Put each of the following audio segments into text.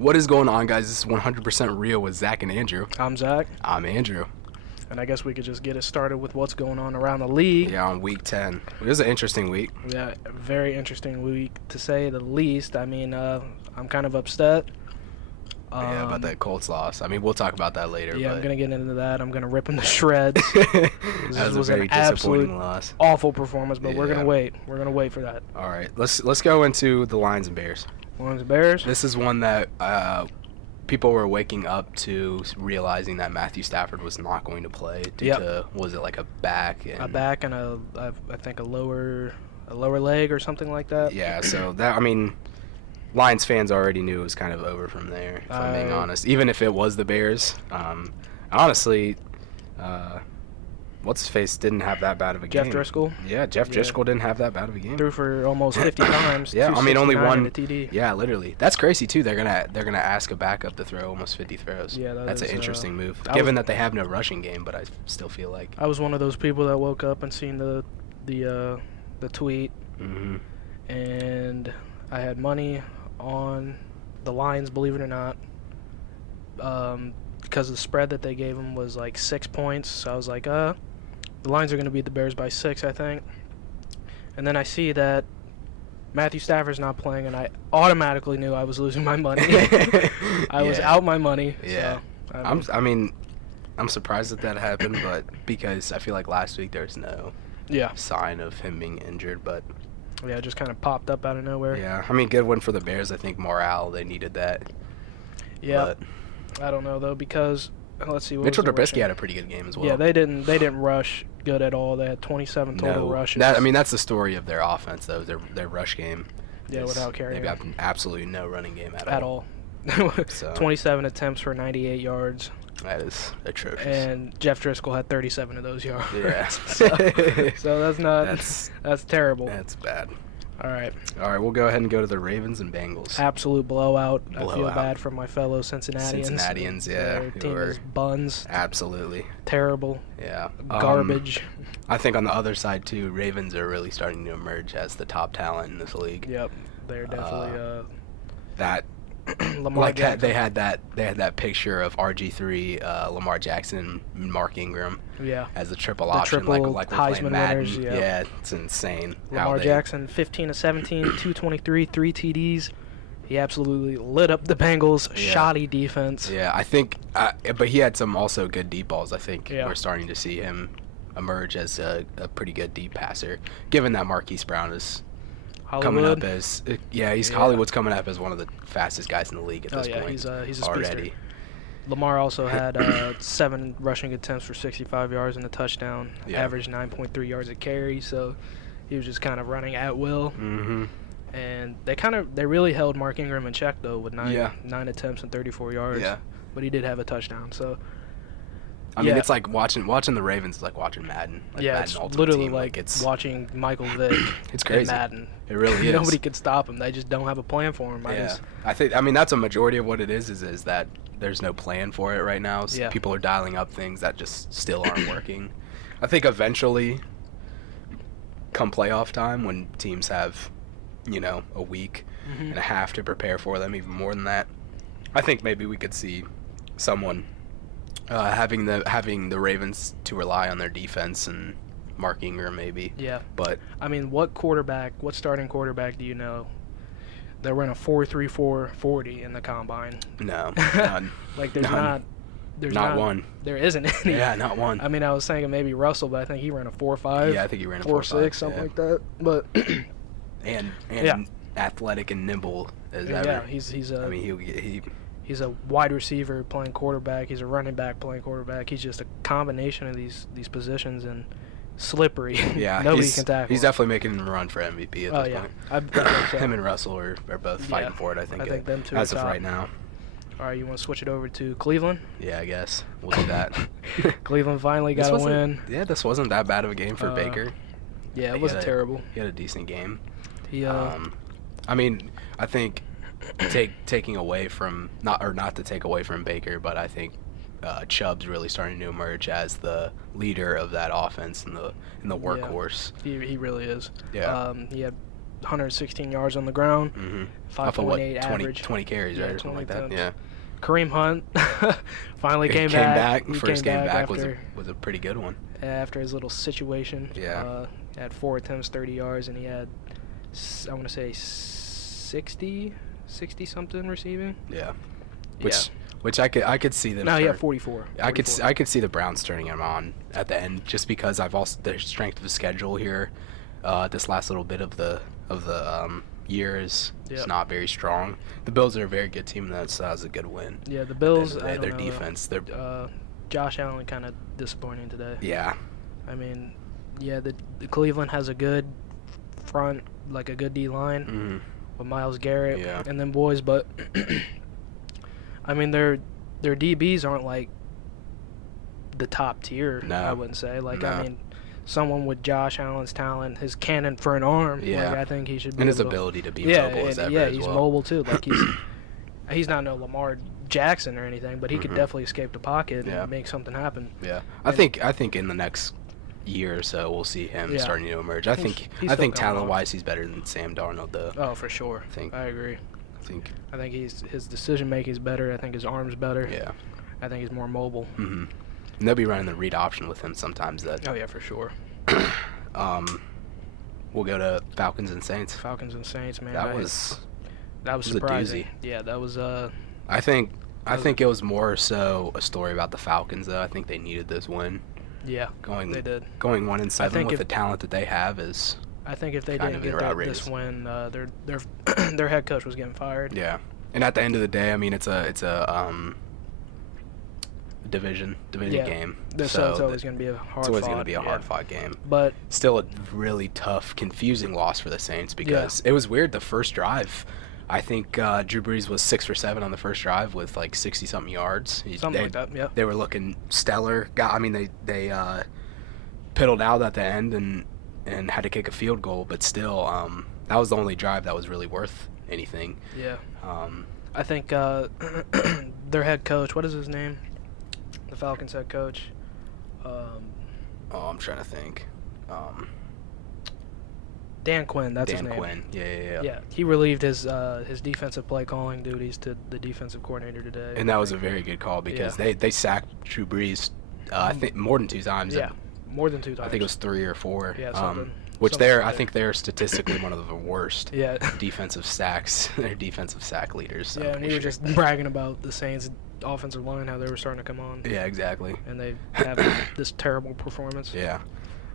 What is going on, guys? This is 100% Real with Zach and Andrew. I'm Zach, I'm Andrew. and I guess we could just get it started with what's going on around the league. Yeah, on week 10. It was an interesting week. Yeah, a very interesting week, to say the least. I mean, I'm kind of upset. Yeah, about that Colts loss. I mean, we'll talk about that later. Yeah, but I'm going to get into that. I'm going to rip them to shreds. that This was a very an absolute disappointing loss. awful performance, but we're going Yeah. to wait. We're going to wait for that. All right, let's go into the Lions and Bears. Lions and Bears. This is one that people were waking up to realizing that Matthew Stafford was not going to play due to, was it like a back? A back and I think a lower leg or something like that. Yeah, so that, I mean, Lions fans already knew it was kind of over from there, if I'm being honest. Even if it was the Bears. Honestly, what's-his-face didn't have that bad of a game. Jeff Driscoll. Yeah, Jeff Driscoll didn't have that bad of a game. Threw for almost 50 times. Yeah, I mean, only 269 one. and a TD. Yeah, literally. That's crazy too. They're gonna ask a backup to throw almost 50 throws. Yeah, that's an is, interesting move. I Given was- that they have no rushing game, but I still feel like. I was one of those people that woke up and seen the tweet, Hmm. and I had money on the Lions, believe it or not, because the spread that they gave them was like 6 points. So I was like, the Lions are going to beat the Bears by 6, I think. And then I see that Matthew Stafford's not playing, and I automatically knew I was losing my money. I was Yeah. out my money. Yeah. So, I'm surprised that happened, but because I feel like last week there's no yeah, sign of him being injured, but it just kind of popped up out of nowhere. yeah, I mean, good win for the Bears. I think morale, they needed that. Yeah, But I don't know though, because let's see. What Mitchell was the Trubisky rushing? had a pretty good game as well. Yeah, they didn't rush good at all. They had 27 total rushes. That's the story of their offense, though. Their rush game. Yeah, without carrying. They've got absolutely no running game at all. So 27 attempts for 98 yards, that is atrocious. and Jeff Driscoll had 37 of those yards. Yeah. so that's not. That's terrible. That's bad. All right, All right, we'll go ahead and go to the Ravens and Bengals. absolute blowout. I feel Blowout. bad for my fellow Cincinnatians. Cincinnatians, yeah, Their who team are- is buns. Absolutely. Terrible. Yeah. Garbage. I think on the other side too, Ravens are really starting to emerge as the top talent in this league. Yep, they're definitely That Lamar like Jackson. they had that picture of RG3, Lamar Jackson, and Mark Ingram Yeah. as the triple The option, triple like we're Heisman playing Madden. winners, yeah. It's insane. Lamar Jackson, 15 to 17, 223, 3 TDs. He absolutely lit up the Bengals' Yeah. shoddy defense. Yeah, I think, but he had some also good deep balls. I think Yeah. we're starting to see him emerge as a pretty good deep passer, given that Marquise Brown is coming up Hollywood. as Yeah. Hollywood's coming up as one of the fastest guys in the league at this point. He's a speedster. already. Lamar also had 7 rushing attempts for 65 yards and a touchdown. Yeah. Averaged 9.3 yards a carry, so he was just kind of running at will. Mm-hmm. And they really held Mark Ingram in check though with 9 Yeah. attempts and 34 yards. Yeah. But he did have a touchdown, so I mean, Yeah. it's like watching the Ravens is like watching Madden. Like yeah, Madden it's Ultimate literally Team. like it's watching Michael Vick It's in crazy. Madden. It really is. Nobody can stop him. They just don't have a plan for him. Yeah, I mean that's a majority of what it is that there's no plan for it right now. So Yeah. people are dialing up things that just still aren't working. I think eventually, come playoff time, when teams have, a week Mhm. and a half to prepare for them, even more than that, I think maybe we could see someone having the Ravens to rely on their defense and Mark Ingram maybe. Yeah. But I mean, what starting quarterback do you know that ran a 4.34 40 in the combine? no, none. Like there's None. there's Not one. There isn't any. Yeah, not one. I mean, I was thinking maybe Russell, but I think he ran a 4.5. Yeah, I think he ran a 4.6, 4.6, something yeah. like that. But and Yeah. athletic and nimble as yeah, ever. he's a I mean, he he's a wide receiver playing quarterback. He's a running back playing quarterback. He's just a combination of these positions and slippery. yeah, Nobody he's, can tackle He's him. definitely making a run for MVP at Oh this yeah, point. I think so. Him and Russell are both fighting Yeah, for it. I think. I think them two as are of top. right now. All right, you want to switch it over to Cleveland? Yeah, I guess we'll do that. Cleveland finally This got a wasn't- win. Yeah, this wasn't that bad of a game for Baker. Yeah, it He wasn't had a- terrible. He had a decent game. He I mean, I think taking away from not to take away from Baker, but I think Chubb's really starting to emerge as the leader of that offense and the workhorse. he really is. Yeah. He had 116 yards on the ground, Mm-hmm. 5.8 average. 20 carries, Yeah, right, or something like that. 20 Yeah. Kareem Hunt finally He came back. First game back after, was a pretty good one. after his little situation. Yeah. Had 4 attempts, 30 yards, and he had, I want to say, 60 something receiving. Yeah. Yeah. Which I could see them. No, he had 44. 44. I could see the Browns turning him on at the end, just because I've also their strength of the schedule here. This last little bit of the year is not very strong. The Bills are a very good team, and that was a good win. Yeah, the Bills. Their defense. Josh Allen kind of disappointing today. Yeah. I mean, yeah, the Cleveland has a good front, like a good D line Mm-hmm. with Myles Garrett Yeah. and them boys, but I mean their DBs aren't like the top tier. No. I wouldn't say. Like No. I mean, someone with Josh Allen's talent, his cannon for an arm. Yeah. Like, I think he should be. And his able to- ability to be yeah, mobile as ever yeah, as he's well. mobile too. Like he's not no Lamar Jackson or anything, but he could Mhm. definitely escape the pocket Yeah. and make something happen. Yeah. I think in the next year or so we'll see him Yeah. starting to emerge. I He's think still going on. talent-wise he's better than Sam Darnold though. Oh, for sure. I I agree. think I think his decision making is better. I think his arm's better. yeah. I think he's more mobile. Mm-hmm. And they'll be running the read option with him sometimes. Oh yeah, for sure. We'll go to Falcons and Saints. Falcons and Saints, man. That was that was a surprising. doozy. Yeah, that was I think it was more so a story about the Falcons though. I think they needed this win. yeah, Going they did. 1-7 think with if- the talent that they have is I think if they kind didn't of get outrageous. this win, their their head coach was getting fired. yeah. And at the end of the day, I mean it's a division Yeah. game. So it's always going to be a hard. it's always going going to be a hard fought game. But Still a really tough, confusing loss for the Saints because it was weird. The first drive, I think Drew Brees was 6 for 7 on the first drive with like 60-something yards. something like that. Yeah. They were looking stellar. I mean, they piddled out at the end and had to kick a field goal, but still, that was the only drive that was really worth anything. Yeah. Um, I think their head coach. What is his name? The Falcons head coach. I'm trying to think. Dan Quinn. That's Dan his name. Quinn. Yeah. Yeah, he relieved his defensive play calling duties to the defensive coordinator today. And that was a very good call because they sacked Drew Brees, I think more than 2 times. Yeah, more than 2 times. I think it was 3 or 4. Yeah, something. Which something I like think they're statistically one of the worst Yeah. defensive sacks. They're defensive sack leaders. Yeah, and we were just bragging about the Saints' offensive line, how they were starting to come on. Yeah, exactly. And they have this terrible performance. Yeah.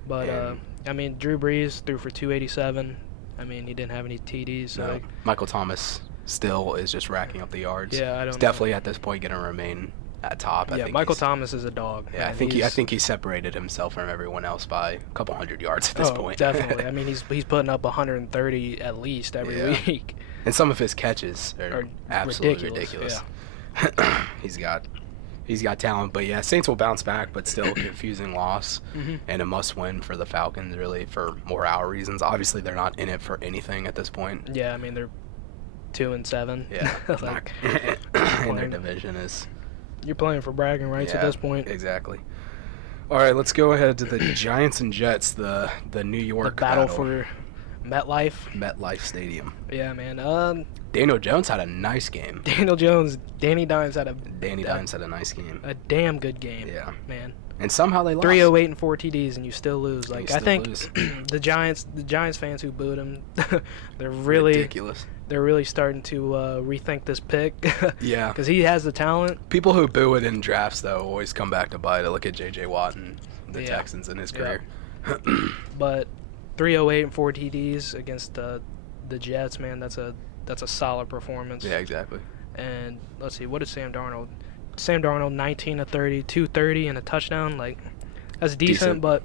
But, and- I mean, Drew Brees threw for 287. I mean, he didn't have any TDs. So No. Michael Thomas still is just racking up the yards. Yeah, I don't He's know. definitely at this point going to remain at top. I Yeah, think Michael he's- Thomas is a dog. Yeah, man. I think he separated himself from everyone else by a couple hundred yards at this point. Definitely. I mean, he's putting up 130 at least every Yeah. week. And some of his catches are Are absolutely ridiculous, ridiculous. He's got talent, but yeah, Saints will bounce back, but still a confusing loss Mhm. and a must-win for the Falcons, really, for morale reasons. Obviously, they're not in it for anything at this point. Yeah, I mean, they're 2-7. Yeah, Like, and their division is you're playing for bragging rights at yeah, this point. Exactly. All right, let's go ahead to the Giants and Jets, the New The York battle for MetLife. MetLife Stadium. Yeah, man. Daniel Jones had a nice game. Daniel Jones, Danny Dimes had Danny Dimes had a nice game. a damn good game. Yeah. Man. And somehow they lost. 308 and 4 TDs, and you still lose. You Like still I think lose. the Giants fans who booed him, they're really ridiculous. starting to rethink this pick. Yeah. Because he has the talent. People who boo it in drafts, though, always come back to bite it. Look at J.J. Watt and the Yeah. Texans in his Yeah. career. But 308 and 4 TDs against the Jets, man, that's a solid performance. Yeah, exactly. And let's see, what is Sam Darnold? Sam Darnold, 19 of 30, 230 and a touchdown. Like, that's decent. But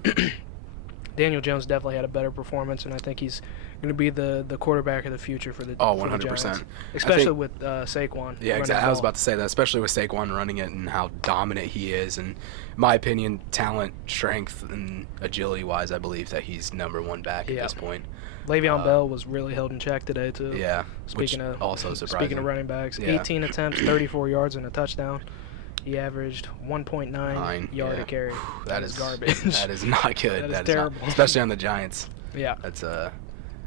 Daniel Jones definitely had a better performance, and I think he's going to be the quarterback of the future for the Oh, for the 100%. Giants. Especially with Saquon. Yeah, running exactly. the I was ball. about to say that, especially with Saquon running it and how dominant he is. And in my opinion, talent, strength, and agility-wise, I believe that he's number 1 back at Yeah. this point. Le'Veon Bell was really held in check today, too. Yeah, Speaking which of also surprising. Speaking of running backs, Yeah. 18 attempts, 34 yards, and a touchdown. He averaged 1.9 yard yeah. a carry. That is is garbage. That is not good. That is not- terrible. especially on the Giants. Yeah. That's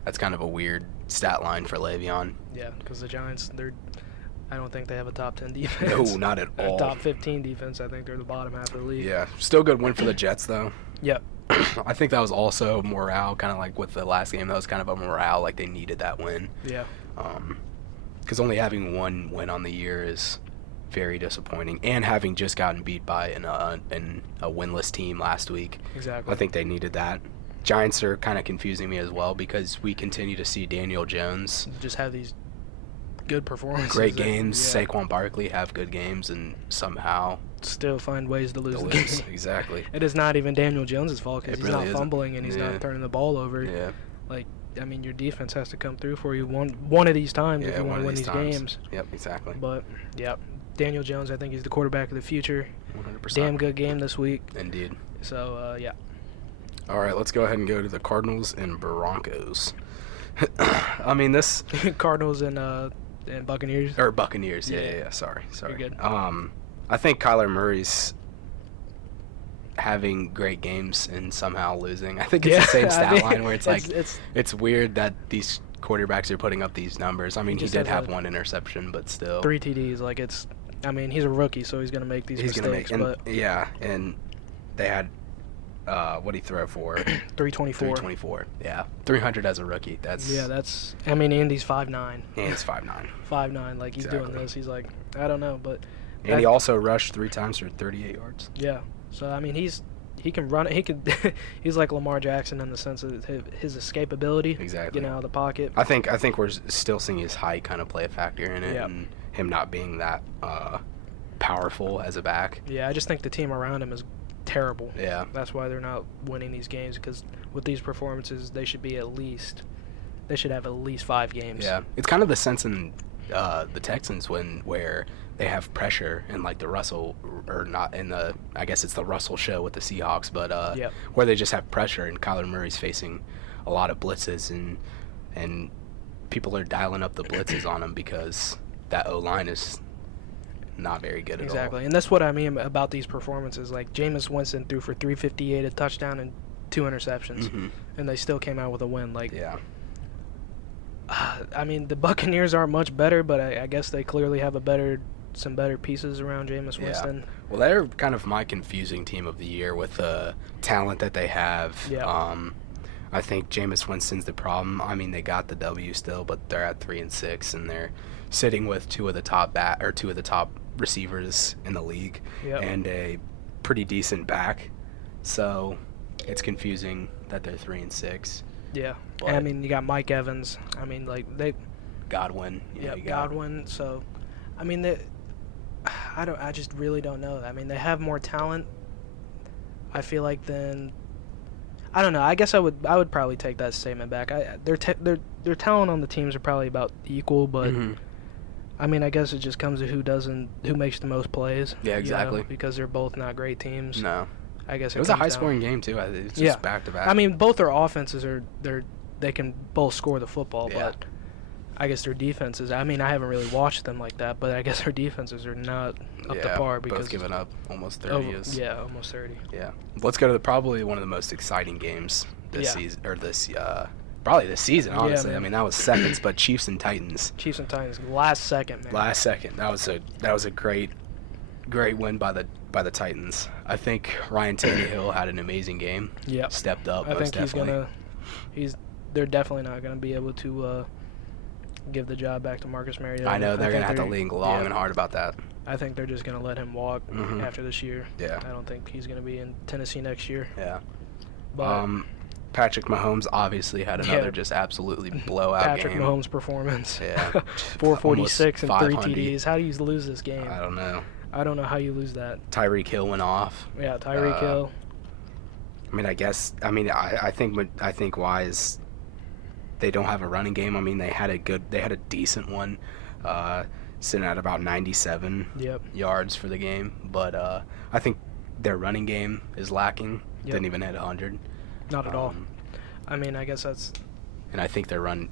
That's kind of a weird stat line for Le'Veon. Yeah, because the Giants, I don't think they have a top 10 defense. No, not at all. Top 15 defense. I think they're the bottom half of the league. Yeah, still good win for the Jets though. Yep. I think that was also morale, kind of like with the last game. That was kind of a morale, like they needed that win. Yeah. Because only having one win on the year is very disappointing, and having just gotten beat by a winless team last week. Exactly. I think they needed that. Giants are kind of confusing me as well because we continue to see Daniel Jones just have these good performances. Great games. Yeah. Saquon Barkley have good games and somehow still find ways to lose the game. Exactly. It is not even Daniel Jones' fault because he's really not fumbling and he's not turning the ball over. Yeah. Like, I mean, your defense has to come through for you one of these times if you want to win these games. Yep, exactly. But, yeah, Daniel Jones, I think he's the quarterback of the future. 100%. Damn good game this week. Indeed. So, yeah. All right, let's go ahead and go to the Cardinals and Broncos. I mean, this Cardinals and Buccaneers. Or Buccaneers. Yeah. Sorry. You're good. I think Kyler Murray's having great games and somehow losing. I think it's the same stat line where it's weird that these quarterbacks are putting up these numbers. I mean, he did have one interception, but still 3 TDs. Like, I mean, he's a rookie, so he's gonna make these mistakes. And they had what he throw for 324. 324. Yeah, 300 as a rookie. I mean, Andy's 5'9". And he's 5'9". 5'9". Like, he's doing this. He's like, I don't know, but. And he also rushed 3 times for 38 yards. Yeah. So I mean, he can run it. He can. He's like Lamar Jackson in the sense of his escapability. Exactly. Out of the pocket. I think we're still seeing his height kind of play a factor in it, and him not being that powerful as a back. Yeah, I just think the team around him is terrible. Yeah. That's why they're not winning these games, because with these performances, they should have at least 5 games. Yeah. It's kind of the sense in the Texans where they have pressure and like the Russell, or not in the, I guess it's the Russell show with the Seahawks, but where they just have pressure and Kyler Murray's facing a lot of blitzes and people are dialing up the blitzes on him because that O-line is not very good at all. Exactly, and that's what I mean about these performances. Like, Jameis Winston threw for 358, a touchdown, and 2 interceptions, and they still came out with a win. Like, I mean, the Buccaneers aren't much better, but I guess they clearly have some better pieces around Jameis Winston. Well, they're kind of my confusing team of the year with the talent that they have. Yeah. I think Jameis Winston's the problem. I mean, they got the W still, but they're at 3-6, and they're sitting with two of the top receivers in the league and a pretty decent back. So it's confusing that they're 3-6. Yeah. I mean, you got Mike Evans. I mean, like, Godwin. Godwin. So, I mean, I just really don't know. I mean, they have more talent, I feel like, than, I don't know. I guess I would probably take that statement back. Their talent on the teams are probably about equal, but I mean, I guess it just comes to who makes the most plays. Yeah, exactly. Because they're both not great teams. No. I guess it was a high-scoring game too. It's just back to back. I mean, both their offenses they can both score the football, but I guess their defenses. I mean, I haven't really watched them like that, but I guess their defenses are not up to par because both giving up almost 30. Almost 30. Yeah. Let's go to probably one of the most exciting games this season, or probably this season. Honestly, I mean, that was seconds, but Chiefs and Titans. Chiefs and Titans, last second, man. Last second. That was a great win by the Titans. I think Ryan Tannehill had an amazing game. Yeah. Stepped up. I think they're definitely not gonna be able to give the job back to Marcus Mariota. I know they're gonna have to lean long and hard about that. I think they're just gonna let him walk after this year. Yeah. I don't think he's gonna be in Tennessee next year. Yeah. But Patrick Mahomes obviously had another just absolutely blowout Patrick game. Mahomes' performance. Yeah. 446 and 3 TDs. How do you lose this game? I don't know. I don't know how you lose that. Tyreek Hill went off. Yeah, Tyreek Hill. I mean, I think why is they don't have a running game. I mean, they had a decent one, sitting at about 97 yards for the game. But I think their running game is lacking. Didn't even hit 100. Not at all. I mean, I guess that's. And I think their run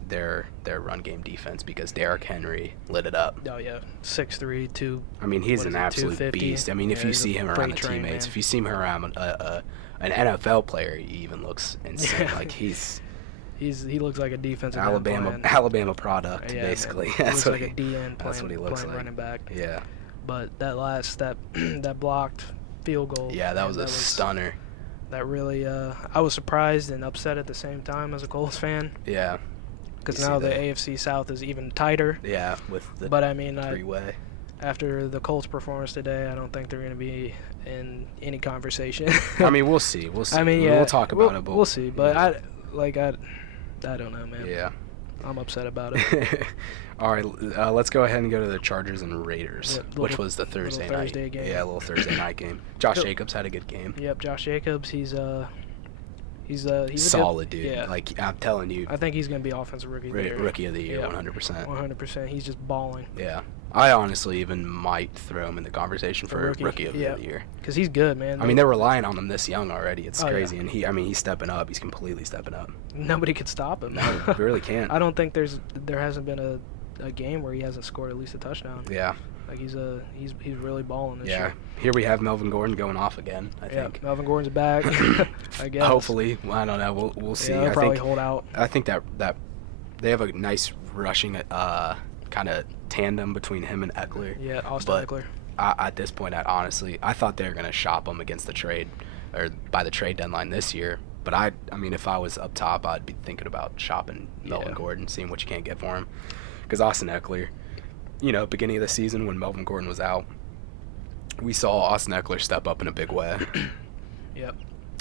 game defense, because Derrick Henry lit it up. Oh yeah, 6'3", 2. I mean, he's an absolute beast. I mean, if you see him around the teammates, if you see him around an NFL player, he even looks insane. Like he's he looks like a defensive end playing. Alabama product, Yeah, basically. He That's looks what like a DN playing running back. Yeah. But that blocked field goal. Yeah, that was a stunner. That really, I was surprised and upset at the same time as a Colts fan. Yeah. Because now the AFC South is even tighter. Yeah, with the three-way. After the Colts' performance today, I don't think they're going to be in any conversation. I mean, we'll see. I mean, yeah, we'll talk about it. But we'll see. But I don't know, man. Yeah. I'm upset about it. All right, let's go ahead and go to the Chargers and Raiders, which was the Thursday game. Yeah, a little Thursday night game. Josh Jacobs had a good game. Yep, Josh Jacobs, he's solid, dude. Yeah. Like, I'm telling you. I think he's going to be offensive rookie of the year. Rookie of the year, 100%. 100%. He's just balling. Yeah. I honestly even might throw him in the conversation for rookie of the year. Because he's good, man. I mean, they're relying on him this young already. It's crazy. Yeah. And he's stepping up. He's completely stepping up. Nobody could stop him. No, you really can't. I don't think there hasn't been a game where he hasn't scored at least a touchdown. Yeah. Like he's really balling this year. Here we have Melvin Gordon going off again, I think. Melvin Gordon's back. I guess. Hopefully. Well, I don't know. We'll see. Yeah, they'll probably hold out. I think that they have a nice rushing kind of tandem between him and Eckler. Yeah, Austin Eckler. At this point, I thought they were going to shop him against the trade or by the trade deadline this year. But I mean, if I was up top, I'd be thinking about shopping Melvin Gordon, seeing what you can't get for him. Because Austin Eckler, beginning of the season when Melvin Gordon was out, we saw Austin Eckler step up in a big way. Yep.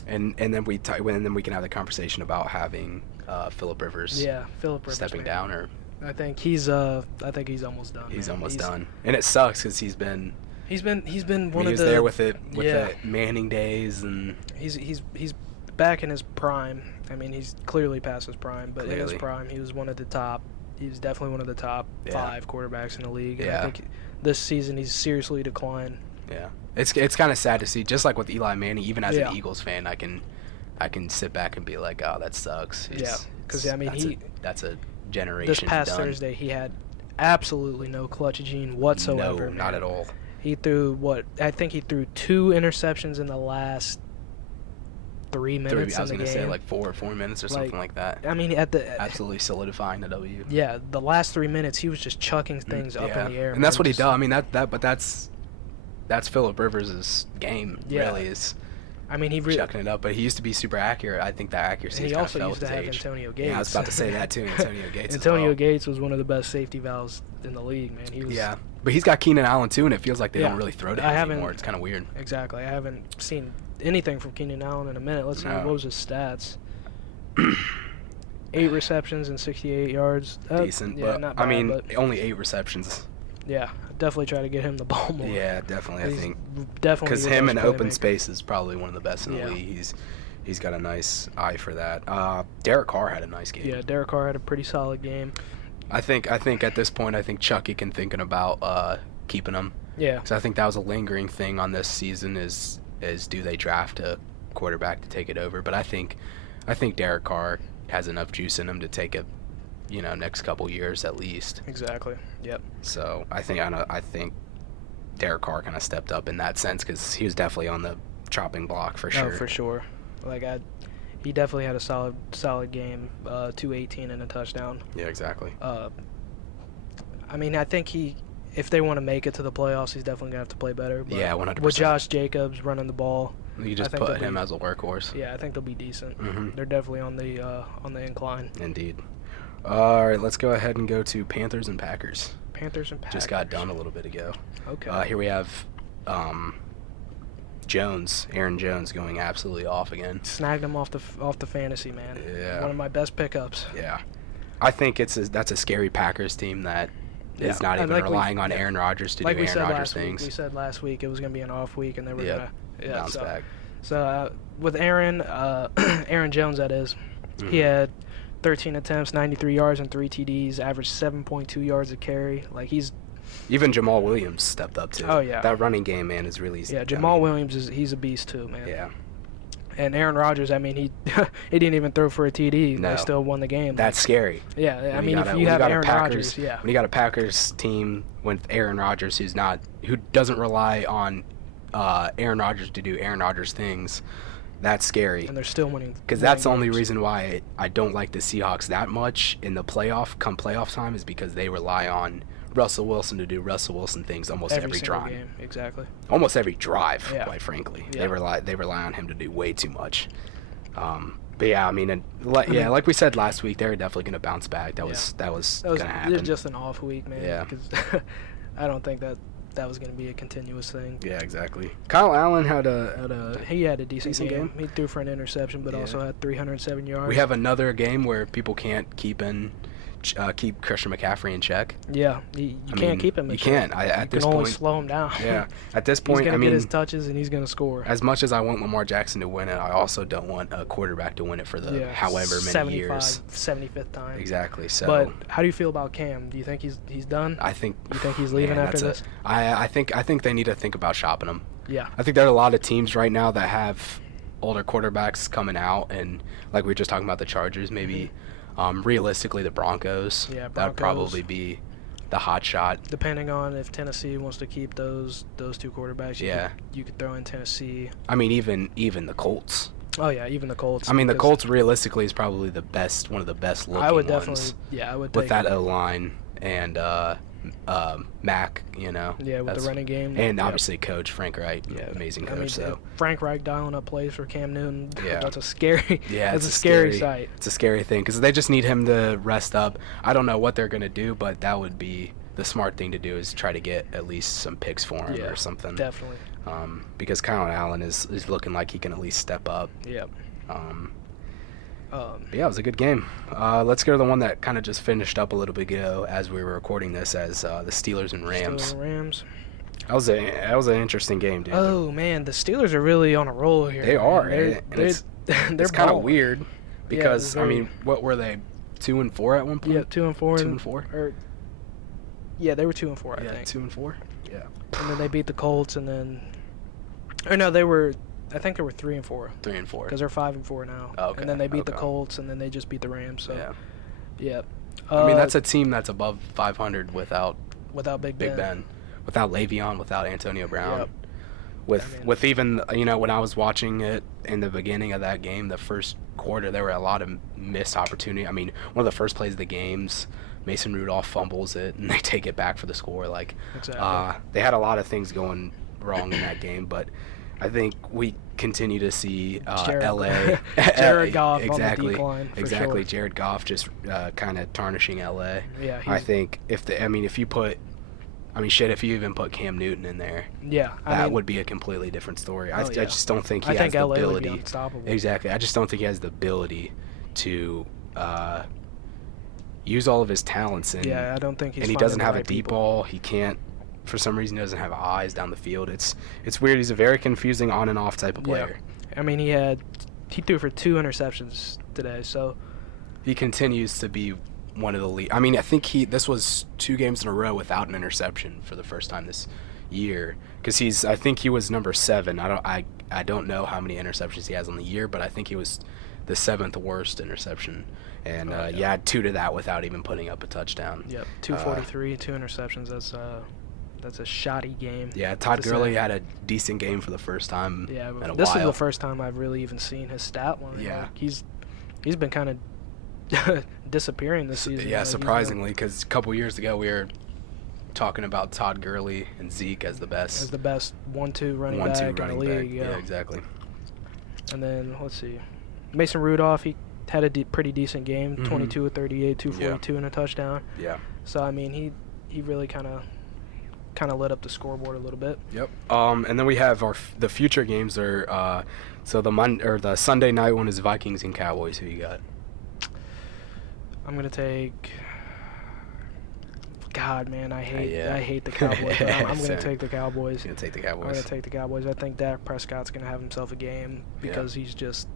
And then we can have the conversation about having Phillip Rivers. Yeah, Phillip Rivers stepping down, or I think he's almost done. He's almost done, and it sucks because he's been one of the. He was there with the Manning days, and he's back in his prime. I mean, he's clearly past his prime, but in his prime, he was one of the top. He was definitely one of the top 5 quarterbacks in the league. And I think this season he's seriously declined. Yeah, it's kind of sad to see. Just like with Eli Manning, even as an Eagles fan, I can sit back and be like, oh, that sucks. Because I mean that's a generation. This past Thursday, he had absolutely no clutch gene whatsoever. No, not at all. He threw I think he threw 2 interceptions in the last 3 minutes. I was going to say like 4 minutes or something like that. I mean, absolutely solidifying the W. Yeah, the last 3 minutes he was just chucking things up in the air. And that's what he does. I mean, that's Phillip Rivers' game. Really is. I mean, chucking it up, but he used to be super accurate. I think that accuracy. And he also used to have Antonio Gates. Yeah, I was about to say that too. Antonio Gates. Antonio Gates was one of the best safety valves in the league, man. He was. Yeah, but he's got Keenan Allen too, and it feels like they don't really throw to him anymore. It's kind of weird. Exactly. I haven't seen anything from Keenan Allen in a minute. Let's see. What was his stats? 8 receptions and 68 yards. Decent, but not bad, I mean, only 8 receptions. Yeah, definitely try to get him the ball more. Yeah, definitely. I think definitely because him in open space is probably one of the best in the league. He's got a nice eye for that. Derek Carr had a nice game. Yeah, Derek Carr had a pretty solid game. I think at this point, I think Chucky can thinking about keeping him. Yeah. Because I think that was a lingering thing on this season is do they draft a quarterback to take it over? But I think Derek Carr has enough juice in him to take it. Next couple years at least. Exactly. Yep. So I think Derek Carr kind of stepped up in that sense because he was definitely on the chopping block for sure. Oh, for sure. He definitely had a solid game. 218 and a touchdown. Yeah, exactly. I mean, I think if they want to make it to the playoffs, he's definitely gonna have to play better. But 100%. With Josh Jacobs running the ball, you just put him as a workhorse. Yeah, I think they'll be decent. Mm-hmm. They're definitely on the incline. Indeed. All right, let's go ahead and go to Panthers and Packers. Panthers and Packers. Just got done a little bit ago. Okay. Here we have Aaron Jones going absolutely off again. Snagged him off the fantasy, man. Yeah. One of my best pickups. Yeah. I think that's a scary Packers team that is not even relying on Aaron Rodgers to do Aaron Rodgers things. We said last week it was going to be an off week, and they were going to bounce back. So with Aaron Jones, that is, he had 13 attempts, 93 yards, and 3 TDs, averaged 7.2 yards a carry. Even Jamal Williams stepped up too. Oh yeah, that running game, man, is really. Yeah, Jamal Williams he's a beast too, man. Yeah. And Aaron Rodgers, I mean, he didn't even throw for a TD. No. They still won the game. That's scary. Yeah, I mean, if you have Aaron Rodgers, when you got a Packers team with Aaron Rodgers who doesn't rely on Aaron Rodgers to do Aaron Rodgers things, That's scary. And they're still winning. Because that's the only games. reason why I don't like the Seahawks that much in the playoff time is because they rely on Russell Wilson to do Russell Wilson things almost every single drive. game. Exactly. Almost every drive, Yeah. quite frankly. Yeah. They rely on him to do way too much. But yeah, I mean, like we said last week, they're definitely going to bounce back. That was going to happen. Just an off week, man. Yeah. Because I don't think that was going to be a continuous thing. Yeah, exactly. Kyle Allen had He had a decent decent game. game. He threw for an interception, but Yeah. also had 307 yards. We have another game where people can't keep Christian McCaffrey in check. Yeah, you can't keep him. You can't. At this can only point, slow him down. yeah. At this He's point, gonna I mean, get his touches and he's gonna score. as much as I want Lamar Jackson to win it, I also don't want a quarterback to win it for the however many years. 75th time. Exactly. So, But how do you feel about Cam? Do you think he's done? I think. You think he's leaving after this? I think they need to think about shopping him. Yeah. I think there are a lot of teams right now that have older quarterbacks coming out, and like we were just talking about the Chargers, maybe realistically the Broncos. Yeah, That would probably be the hot shot. Depending on if Tennessee wants to keep those two quarterbacks, you could throw in Tennessee. I mean, even the Colts. Oh yeah, even the Colts. I mean, the because Colts realistically is probably one of the best looking I would ones definitely, I would with take that it. O-line and Mac, Yeah, with the that's- running game. and yeah. obviously Coach Frank Wright, amazing coach. I mean, so Frank Reich dialing up plays for Cam Newton. Yeah. That's a scary. yeah, that's it's a scary sight. It's a scary thing because they just need him to rest up. I don't know what they're gonna do, but that would be the smart thing to do is try to get at least some picks for him or something. Definitely. Because Kyle Allen is looking like he can at least step up. Yeah. But yeah, it was a good game. Let's go to the one that kind of just finished up a little bit ago as we were recording this, as the Steelers and Rams. Steelers and Rams. That was an interesting game, dude. Oh man, the Steelers are really on a roll here. They man. are, They're, and it's they're kind of balling. weird because very- I mean, what were they, 2-4 at one point? Yeah, 2-4. 2-4. Or yeah, they were 2-4. I Yeah, think. 2-4. Yeah. And then they beat the Colts, and then, or no, they were. I think they were 3-4. 3-4. Because they're 5-4 now. Okay, And then they beat the okay. Colts, and then they just beat the Rams. So Yeah. yeah. I mean, that's a team that's above 500 without without Big Ben, without Le'Veon, without Antonio Brown. Yep. With even, when I was watching it in the beginning of that game, the first quarter, there were a lot of missed opportunity. I mean, one of the first plays of the games, Mason Rudolph fumbles it, and they take it back for the score. Like, Exactly. they had a lot of things going wrong in that game, but I think we continue to see LA. Jared Goff exactly, on the decline. For exactly. Sure. Jared Goff just kind of tarnishing LA. Yeah. I think if you put, if you even put Cam Newton in there, Yeah. that would be a completely different story. I just don't think he I has think the LA would be ability. unstoppable. Exactly. I just don't think he has the ability to use all of his talents. And, Yeah, I don't think he's. and he finding doesn't the have right a deep people. ball. He can't. For some reason, he doesn't have eyes down the field. It's weird. He's a very confusing on and off type of player. I mean, he threw for 2 interceptions today, so He continues to be one of the lead. I mean, I think this was 2 games in a row without an interception for the first time this year. Because I think he was number 7. I don't know how many interceptions he has on the year, but I think he was the 7th worst interception. And you add 2 to that without even putting up a touchdown. yep, 243, 2 interceptions. That's a shoddy game. Yeah, Todd to Gurley say. had a decent game for the first time Yeah, in but a this while. is the first time I've really even seen his stat line. Yeah. Like, he's been kind of disappearing this season. Yeah, Like, he's been- surprisingly, because a couple years ago we were talking about Todd Gurley and Zeke as the best as the best 1-2 running 1-2 back in the running league. back. Yeah, exactly. And then let's see, Mason Rudolph, he had a pretty decent game, Mhm. 22 of 38, 242 and a touchdown. Yeah. So I mean, he really kind of lit up the scoreboard a little bit. Yep. And then we have the future games are so the Sunday night one is Vikings and Cowboys. Who you got? I'm gonna take. God, man, I hate Yeah. I hate the Cowboys. But I'm Same. gonna take the Cowboys. Gonna take the I'm gonna Cowboys. take the Cowboys. I think Dak Prescott's gonna have himself a game because he just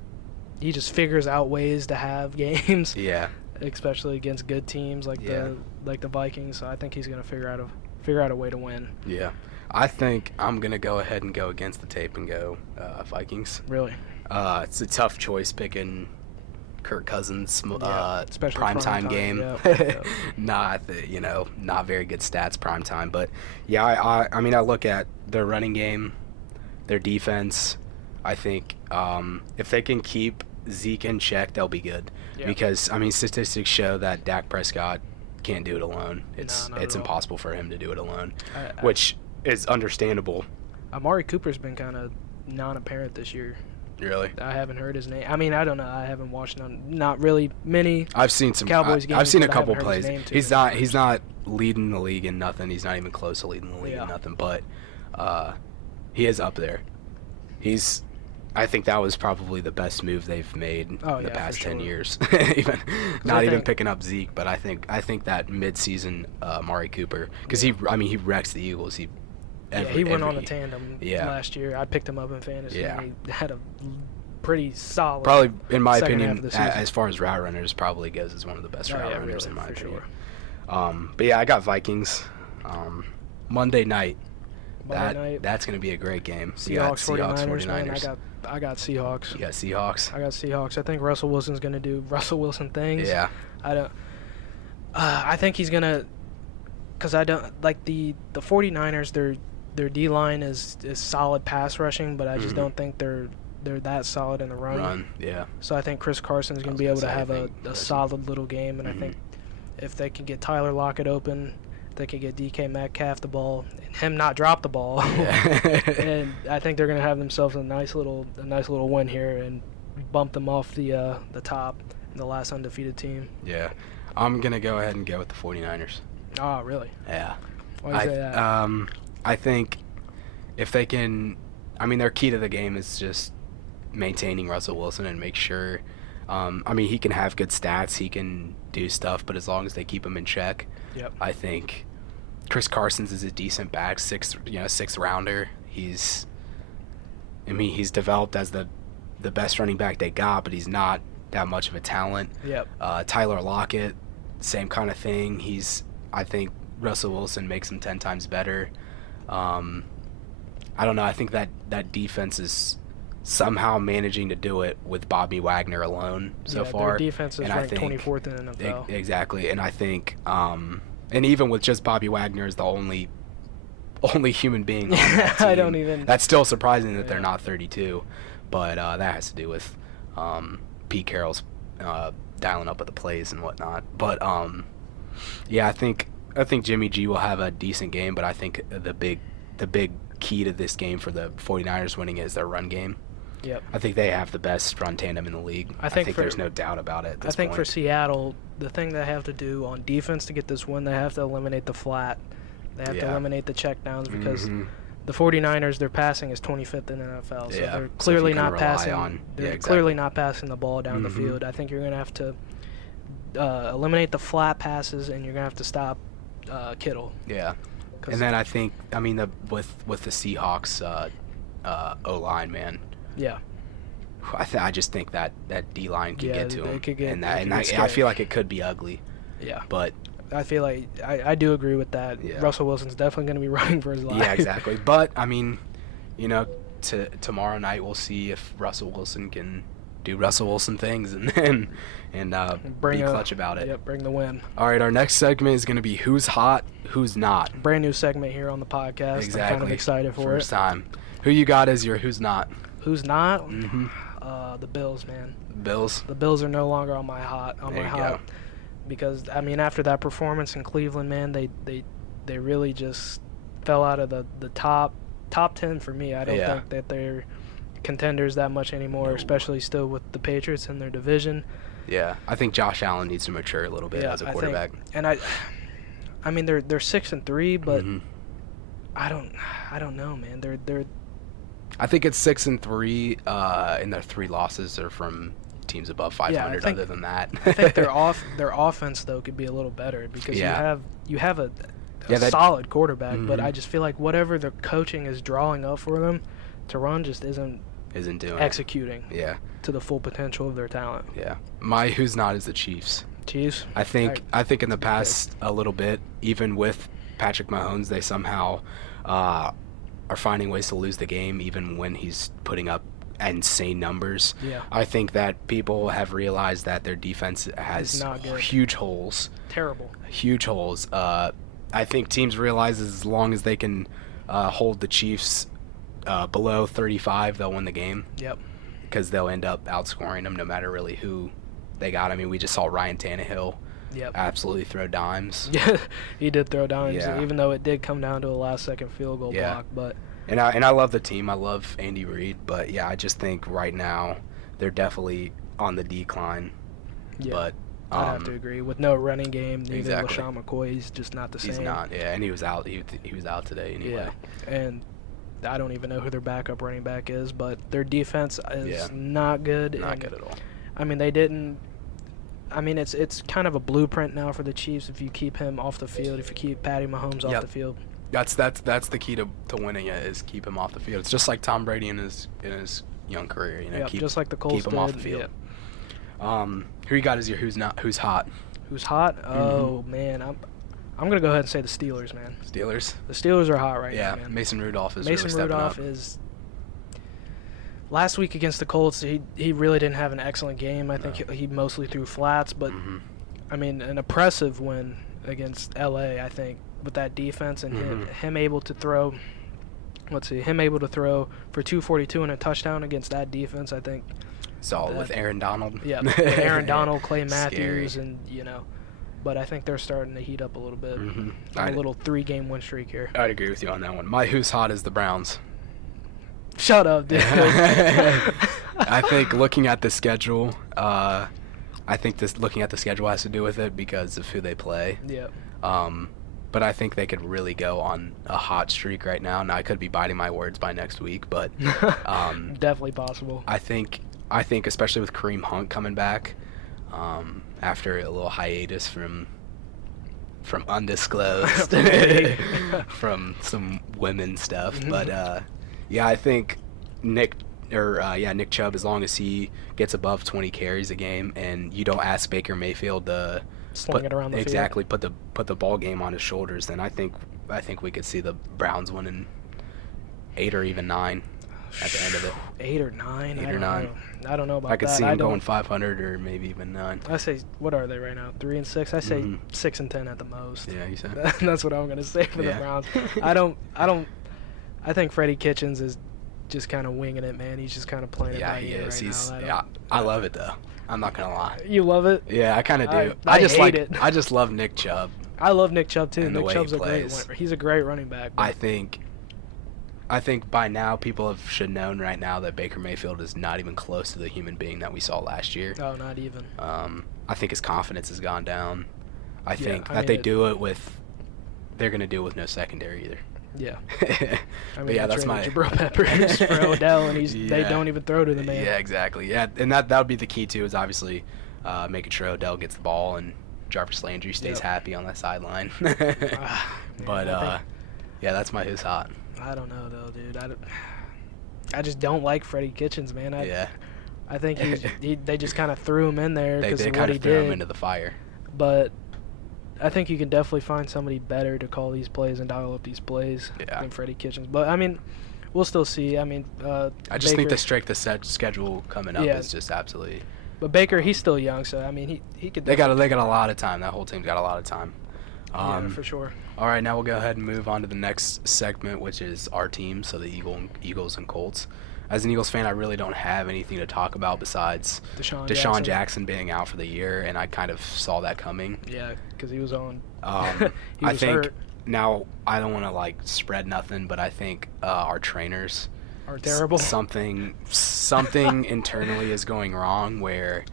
figures out ways to have games, Yeah. especially against good teams like the Vikings. So I think he's gonna figure out a way to win. Yeah. I think I'm gonna go ahead and go against the tape and go Vikings. Really. It's a tough choice picking Kirk Cousins especially primetime primetime, game. yeah. Not very good stats primetime, but yeah, I mean I look at their running game, their defense. I think if they can keep Zeke in check, they'll be good. Yeah. Because, I mean, statistics show that Dak Prescott can't do it alone. It's not at all. impossible for him to do it alone, I- which is understandable. Amari Cooper's been kind of non-apparent this year. Really. I haven't heard his name. I mean, I don't know. I haven't watched not really many. I've seen some Cowboys games, I've seen a but I couple haven't heard his plays. name too He's many not leading the league in nothing. He's not even close to leading the league Yeah. in nothing, but he is up there. I think that was probably the best move they've made in the past for 10 sure. years. even not even think- picking up Zeke, but I think that mid-season Amari Cooper, because he wrecks the Eagles. He went on a tandem Yeah. last year. I picked him up in fantasy. Yeah. And he had a pretty solid. Probably, in my second half opinion, of the season. as far as route runners, probably goes as one of the best route runners really, in my for opinion. sure. But yeah, I got Vikings. Monday night. Monday night. That's going to be a great game. You got Seahawks, 49ers. Man, I got Seahawks. You got Seahawks. I got Seahawks. I think Russell Wilson's gonna do Russell Wilson things. Yeah. I think he's gonna, cause I don't like the 49ers. Their D line is solid pass rushing, but I just don't think they're that solid in the run. Yeah. So I think Chris Carson's gonna be able to have a solid little game, and I think if they can get Tyler Lockett open, if they can get DK Metcalf the ball, and him not drop the ball, and I think they're gonna have themselves a nice little win here and bump them off the top, the last undefeated team. Yeah. I'm going to go ahead and go with the 49ers. Oh, really? Yeah. Why do you say that? I think if they can, I mean, their key to the game is just maintaining Russell Wilson and make sure, he can have good stats, he can do stuff, but as long as they keep him in check, Yep. I think Chris Carson's is a decent back, sixth rounder. He's developed as the best running back they got, but he's not that much of a talent. Yep. Tyler Lockett, same kind of thing. I think Russell Wilson makes him 10 times better. I don't know. I think that defense is somehow managing to do it with Bobby Wagner alone so far. Their defense is And I ranked think- 24th in the NFL. Exactly, and I think, and even with just Bobby Wagner as the only human being on that team, I don't even. that's still surprising that they're Yeah. not 32, but that has to do with Pete Carroll's dialing up at the plays and whatnot. But yeah, I think Jimmy G will have a decent game, but I think the big key to this game for the 49ers winning is their run game. Yep. I think they have the best run tandem in the league. I think there's no doubt about it at I this think point. for Seattle, the thing they have to do on defense to get this win, they have to eliminate the flat. They have to Yeah. eliminate the checkdowns because Mhm. the 49ers, their passing is 25th in the NFL. So Yeah. they're So if clearly you can not rely passing. on- They're yeah, exactly. clearly not passing the ball down the Mhm. field. I think you're going to have to eliminate the flat passes, and you're going to have to stop Kittle. Yeah. 'Cause- And then I think, with the Seahawks O-line, man, Yeah. I just think that D line can Yeah, get to they him, could get- and they that, could and get I scary. feel like it could be ugly, Yeah. but I feel like I do agree with that. Yeah. Russell Wilson's definitely going to be running for his life. yeah, exactly. But tomorrow night we'll see if Russell Wilson can do Russell Wilson things and be clutch about it. Yep, bring the win. All right, our next segment is going to be who's hot, who's not. Brand new segment here on the podcast. Exactly. I'm kind of excited for First it. time. Who you got as your who's not? Who's not? Mm-hmm. The Bills, man. Bills. The Bills are no longer on my There you hot go. because after that performance in Cleveland, man, they really just fell out of the top 10 for me. I don't Yeah. think that they're contenders that much anymore, No. especially still with the Patriots in their division. Yeah, I think Josh Allen needs to mature a little bit as a quarterback. And I mean they're 6-3, but Mhm. I don't know, man. They're I think it's 6-3, and their 3 losses are from teams above 500. think- Other than that, I think their offense though could be a little better because Yeah. you have a Yeah, that- solid quarterback, but Mhm. I just feel like whatever the coaching is drawing up for them to run just isn't isn't doing executing it. Yeah, to the full potential of their talent. yeah. My who's not is the Chiefs. Chiefs. I think in the past a little bit, even with Patrick Mahomes, they somehow are finding ways to lose the game, even when he's putting up insane numbers. Yeah. I think that people have realized that their defense has not good. huge holes. Terrible. Huge holes. I think teams realize as long as they can hold the Chiefs below 35, they'll win the game. Yep. Because they'll end up outscoring them no matter really who they got. I mean, we just saw Ryan Tannehill absolutely throw dimes. Yeah, he did throw dimes, Yeah. even though it did come down to a last-second field goal block. But and I love the team. I love Andy Reid, but yeah, I just think right now they're definitely on the decline. yeah, But I have to agree. With no running game, neither Exactly. LaShawn McCoy, he's just not the same. he's not. Yeah, and he was out. He was out today anyway. Yeah, and I don't even know who their backup running back is, but their defense is not good. Not and, good at all. I mean, they didn't. I mean, it's kind of a blueprint now for the Chiefs. If you keep him off the field, if you keep Patty Mahomes off the field, That's the key to winning it, is keep him off the field. It's just like Tom Brady in his young career. You know, yep, just like the Colts keep him did. off the field. Yep. Who you got as your who's hot? Who's hot? Oh man, I'm gonna go ahead and say the Steelers, man. Steelers. The Steelers are hot right Yeah, now, man. Mason Rudolph is Mason really stepping Rudolph up. is. Last week against the Colts, he really didn't have an excellent game. I think he mostly threw flats, but I mean, an impressive win against LA. I think with that defense and him able to throw. Let's see, him able to throw for 242 and a touchdown against that defense. I think. So with Aaron Donald. Yeah, with Aaron Donald, Clay Matthews, Scary. and but I think they're starting to heat up a little bit. A little 3-game win streak here. I'd agree with you on that one. My who's hot is the Browns. Shut up, dude. I think looking at the schedule, looking at the schedule has to do with it because of who they play. Yep. But I think they could really go on a hot streak right now. Now I could be biting my words by next week, but Definitely possible. I think especially with Kareem Hunt coming back after a little hiatus from undisclosed from some women stuff, but yeah, I think Nick Chubb, as long as he gets above 20 carries a game and you don't ask Baker Mayfield to Sling it around the field. Put the ball game on his shoulders, then I think we could see the Browns winning 8 or even 9 at the end of it. 8 or 9. 8 or 9. I don't know about that. I could see them going 500 or maybe even 9. I say, what are they right now? 3-6. I say 6-10 at the most. Yeah, you said. That's what I'm gonna say for the Browns. I think Freddie Kitchens is just kind of winging it, man. He's just kind of playing it by ear right now. I love it though. I'm not gonna lie. You love it? Yeah, I kind of do. I just hate it. I just love Nick Chubb. I love Nick Chubb too. And the Nick way Chubb's he a great plays. he's a great running back. I think by now people should known right now that Baker Mayfield is not even close to the human being that we saw last year. Oh, not even. I think his confidence has gone down. I think they're going to do it with no secondary either. Yeah. But yeah, that's my Jabril Peppers for Odell, and they don't even throw to the man. Yeah, exactly. Yeah, and that would be the key too, is obviously making sure Odell gets the ball and Jarvis Landry stays happy on that sideline. But yeah, that's my who's hot. I don't know though, dude. I just don't like Freddie Kitchens, man. I think they just kind of threw him in there because of what he did. They threw him into the fire. But I think you can definitely find somebody better to call these plays and dial up these plays than Freddie Kitchens. But I mean, we'll still see. I mean, I just think the strength of schedule coming up is just absolutely. But Baker, he's still young, so I mean, he could. They got a lot of time. That whole team's got a lot of time. Yeah, for sure. All right, now we'll go ahead and move on to the next segment, which is our team, so the Eagles and Colts. As an Eagles fan, I really don't have anything to talk about besides Deshaun Jackson being out for the year, and I kind of saw that coming. Yeah, because he was on. I think now I don't want to spread nothing, but I think our trainers are terrible. Something internally is going wrong where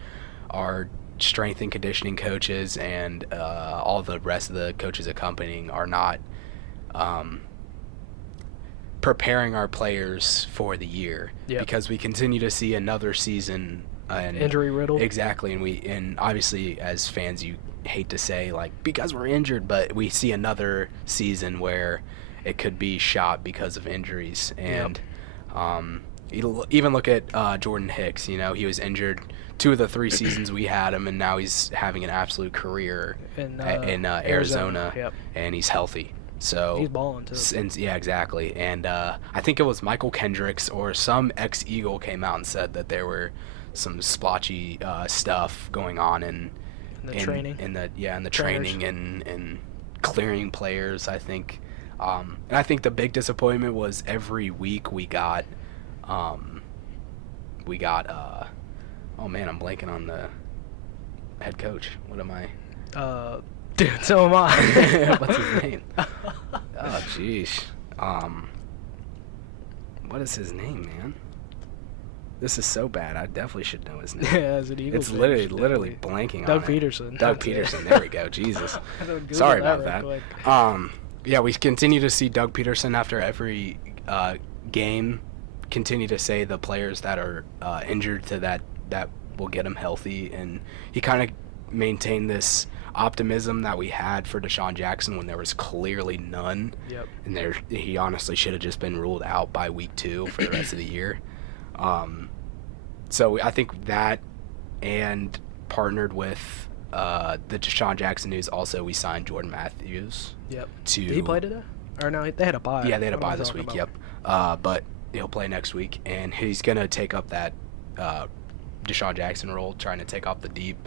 our strength and conditioning coaches and all the rest of the coaches accompanying are not preparing our players for the year because we continue to see another season injury riddled. Exactly, and obviously as fans you hate to say because we're injured, but we see another season where it could be shot because of injuries. And even look at Jordan Hicks. He was injured 2 of the 3 seasons we had him, and now he's having an absolute career in Arizona. And he's healthy. So he's balling too. Yeah, exactly. And I think it was Michael Kendricks or some ex-Eagle came out and said that there were some splotchy stuff going on in the training and clearing players. I think And I think the big disappointment was every week we got, oh man, I'm blanking on the head coach. What am I? Dude, so am I. What's his name? Oh, jeez. What is his name, man? This is so bad. I definitely should know his name. Yeah, as an Eagles It's fan, literally blanking Doug on Peterson. it. Doug That's Peterson. it. There we go. Jesus. Google Sorry about real that. quick. Yeah, we continue to see Doug Peterson after every game continue to say the players that are injured to that will get him healthy, and he kind of maintained this optimism that we had for Deshaun Jackson when there was clearly none. Yep. And he honestly should have just been ruled out by week 2 for the rest of the year. So I think that, and partnered with the Deshaun Jackson news, also we signed Jordan Matthews. Yep. To Did he play today? Or no, they had a bye. Yeah, they had a What am bye I this talking week. about? Yep. But he'll play next week, and he's gonna take up that Deshaun Jackson role, trying to take off the deep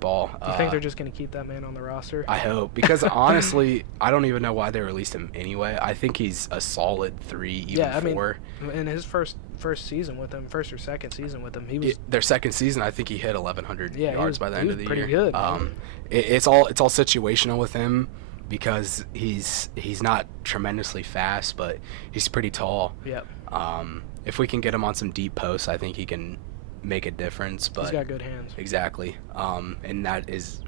ball. Do you think they're just going to keep that man on the roster? I hope, because honestly, I don't even know why they released him anyway. I think he's a solid 3, even 4. In his first season with them, first or second season with them, he was Their second season, I think he hit 1,100 yards by the end of the year. Pretty good. It's all situational with him, because he's not tremendously fast, but he's pretty tall. Yep. If we can get him on some deep posts, I think he can make a difference. But he's got good hands. Exactly. And that is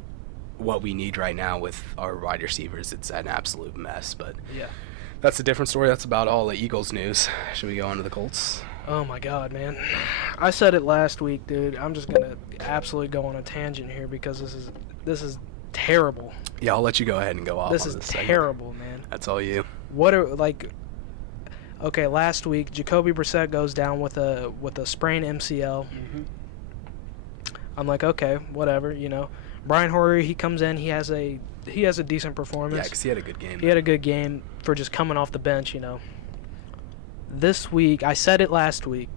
what we need right now with our wide receivers. It's an absolute mess, but yeah, that's a different story. That's about all the Eagles news. Should we go on to the Colts? Oh my God, man! I said it last week, dude. I'm just gonna absolutely go on a tangent here because this is terrible. Yeah, I'll let you go ahead and go off. This on is this segment. terrible, man. That's all you. What are Okay, last week Jacoby Brissett goes down with a sprained MCL. Mm-hmm. I'm like, okay, whatever, Brian Hoyer, he comes in, he has a decent performance. Yeah, because he had a good game. He had a good game for just coming off the bench, This week, I said it last week.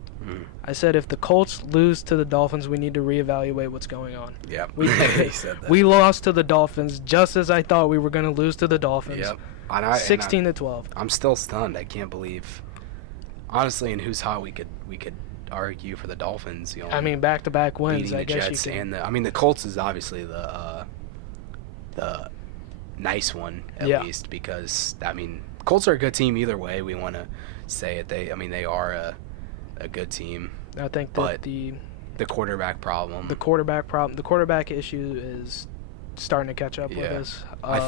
I said if the Colts lose to the Dolphins, we need to reevaluate what's going on. Yeah, We said that. we lost to the Dolphins just as I thought we were going to lose to the Dolphins. Yep. 16-12. I'm still stunned. I can't believe, honestly, in who's hot we could argue for the Dolphins. I mean, back-to-back wins. Beating I the guess Jets you can. and the Colts is obviously the nice one at least, because Colts are a good team either way. We want to say it. They are a good team. I think that the quarterback problem. The quarterback issue is starting to catch up with us. I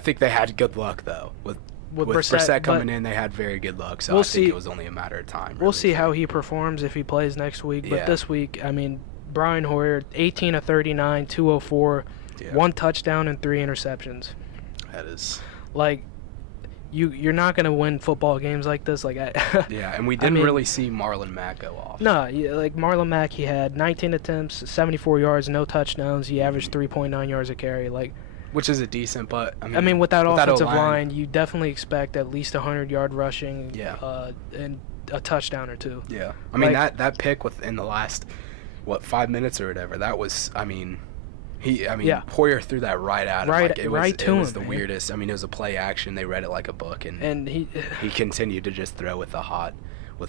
think they had good luck though with Brissett coming in. They had very good luck, so I think it was only a matter of time. We'll see how he performs if he plays next week. But this week, Brian Hoyer, 18 of 39, 204, 1 touchdown and 3 interceptions. That is you're not going to win football games like this. And we didn't really see Marlon Mack go off. No, Marlon Mack, he had 19 attempts, 74 yards, no touchdowns. He averaged 3.9 yards a carry. Which is a decent, but with that offensive line, you definitely expect at least 100-yard rushing. And a touchdown or 2. Yeah, that pick within the last 5 minutes or whatever. That was Hoyer threw that right at him. It was the weirdest. It was a play action. They read it like a book, and he continued to just throw with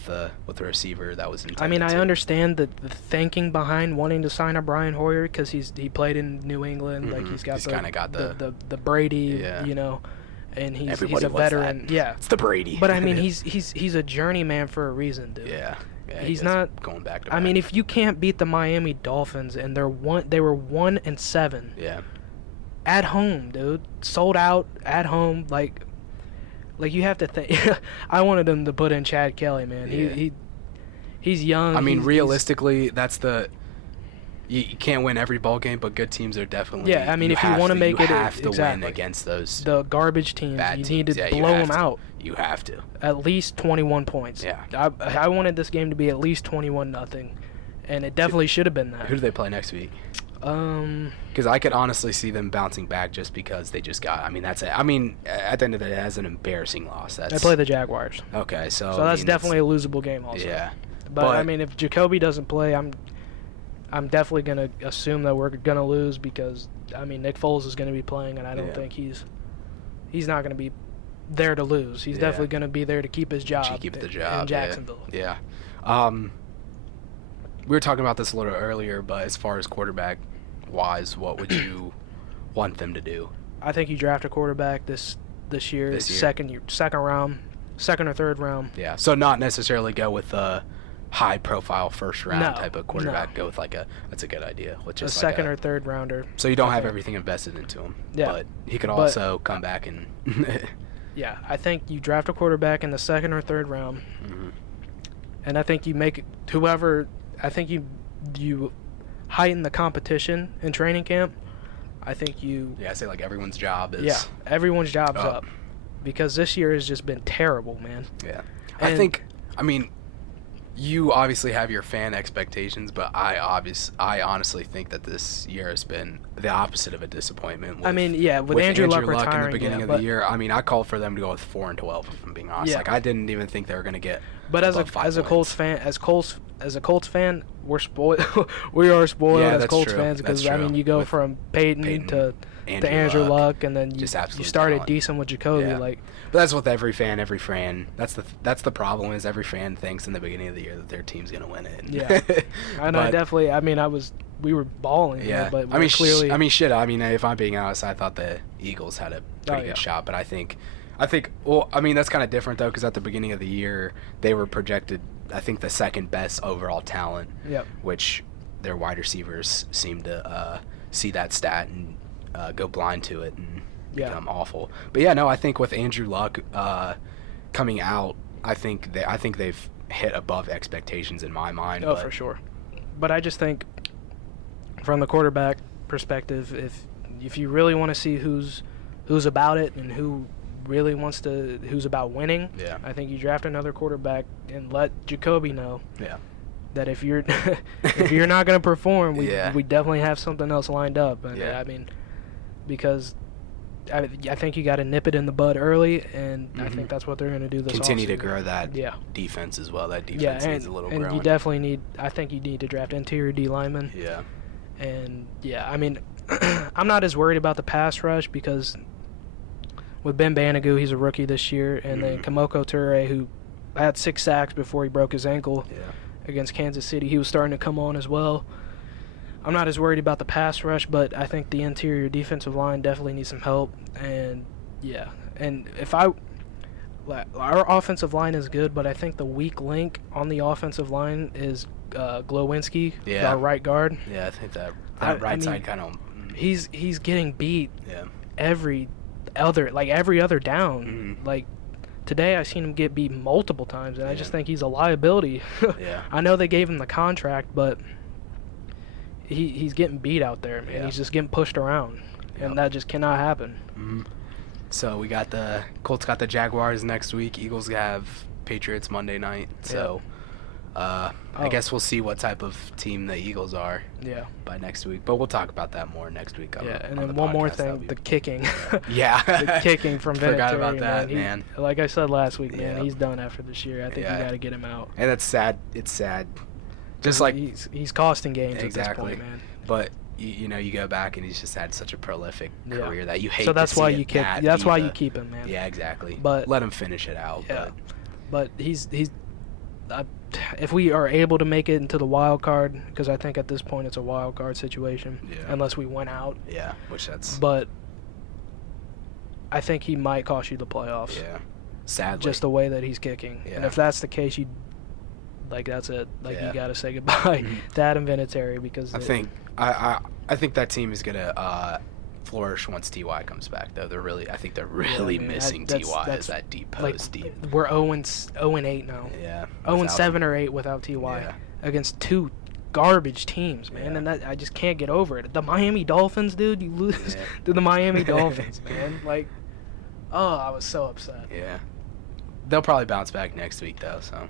the receiver that was intended. I understand the thinking behind wanting to sign a Brian Hoyer because he played in New England. Mm-hmm. He's got the Brady, and he's a veteran. Yeah, it's the Brady. But he's a journeyman for a reason, dude. Yeah. He's not going back to. If you can't beat the Miami Dolphins and they were 1-7. Yeah. At home, dude, sold out at home, you have to think. I wanted them to put in Chad Kelly, man. Yeah. He's young. Realistically, that's the. You can't win every ball game, but good teams are definitely. Yeah, if you want to make it, you have to win against those. The garbage teams, you need to blow them out. You have to. At least 21 points. Yeah. I wanted this game to be at least 21-0, and it definitely should have been that. Who do they play next week? Because I could honestly see them bouncing back just because they just got. That's it. At the end of the day, that's an embarrassing loss. They play the Jaguars. Okay, so that's definitely a losable game, also. Yeah. But if Jacoby doesn't play, I'm definitely gonna assume that we're gonna lose because Nick Foles is gonna be playing, and I don't think he's not gonna be there to lose. He's definitely going to be there to keep his job. Keep the job in Jacksonville. Yeah. We were talking about this a little earlier, but as far as quarterback wise, what would you want them to do? I think you draft a quarterback this year. Second round, second or third round. Yeah. So not necessarily go with a high profile first round type of quarterback. Go with that's a good idea. Which is a second or third rounder. So you don't have everything invested into him. Yeah. But he could also come back and. Yeah, I think you draft a quarterback in the second or third round, and I think you make whoever. I think you heighten the competition in training camp. I think you. Yeah, I say everyone's job is. Yeah, everyone's job's up, because this year has just been terrible, man. Yeah, I mean, you obviously have your fan expectations, but I honestly think that this year has been the opposite of a disappointment. With Andrew Luck retiring in the beginning of the year, I mean, I called for them to go with 4-12. If I'm being honest, I didn't even think they were going to get. But as a Colts fan, we're spoiled. We are spoiled as Colts fans because I mean, you go from Peyton to Andrew Luck, and then you started decent with Jacoby. But that's with every fan. That's the problem is every fan thinks in the beginning of the year that their team's gonna win it. Yeah, I know. Definitely. I mean, we were balling. Yeah, but I mean, clearly. If I'm being honest, I thought the Eagles had a pretty good shot, but I think. Well, I mean, that's kind of different though, because at the beginning of the year they were projected, I think, the second best overall talent. Yep. Which their wide receivers seem to see that stat and go blind to it and become awful. But yeah, no, I think with Andrew Luck coming out, I think they've hit above expectations in my mind. Oh, for sure. But I just think, from the quarterback perspective, if you really want to see who's about it and who's about winning, I think you draft another quarterback and let Jacoby know. Yeah. That if you're not going to perform, we definitely have something else lined up. And I mean, because I think you got to nip it in the bud early, and I think that's what they're going to do this Continue offseason. to grow that defense as well. That defense needs a little growing. And you definitely need. I think you need to draft interior D linemen. Yeah. And I mean, I'm not as worried about the pass rush because with Ben Banigou, he's a rookie this year, and then Kamoko Toure, who had 6 sacks before he broke his ankle against Kansas City, he was starting to come on as well. I'm not as worried about the pass rush, but I think the interior defensive line definitely needs some help. And our offensive line is good, but I think the weak link on the offensive line is Glowinski, our right guard. Yeah, I think that right side kind of. He's getting beat. Every other down. Like today, I seen him get beat multiple times, and I just think he's a liability. I know they gave him the contract, but he's getting beat out there, man. He's just getting pushed around, and that just cannot happen. So we got the Colts got the Jaguars next week. Eagles have Patriots Monday night. So I guess we'll see what type of team the Eagles are by next week. But we'll talk about that more next week. And then one more thing, the kicking. The kicking from Vinatieri. Forgot about that, man. Like I said last week, man, he's done after this year. I think you got to get him out. And that's sad. It's sad. Just he's costing games at this point, man. But you go back and he's just had such a prolific career that you hate. So that's to why see you kick. That's why you keep him, man. Yeah, exactly. But let him finish it out. But he's if we are able to make it into the wild card, because I think at this point it's a wild card situation, unless we went out. Yeah, which that's. But I think he might cost you the playoffs. Yeah, sadly. Just the way that he's kicking, and if that's the case, that's it. You got to say goodbye to Adam Vinatieri because I think that team is gonna flourish once Ty comes back. Though I think they're really missing Ty as that deep post deep. We're 0-8 now. Yeah. 0-7 or 8 without Ty against 2 garbage teams, man, and I just can't get over it. The Miami Dolphins, dude, you lose to the Miami Dolphins, man. I was so upset. Yeah. They'll probably bounce back next week though, so.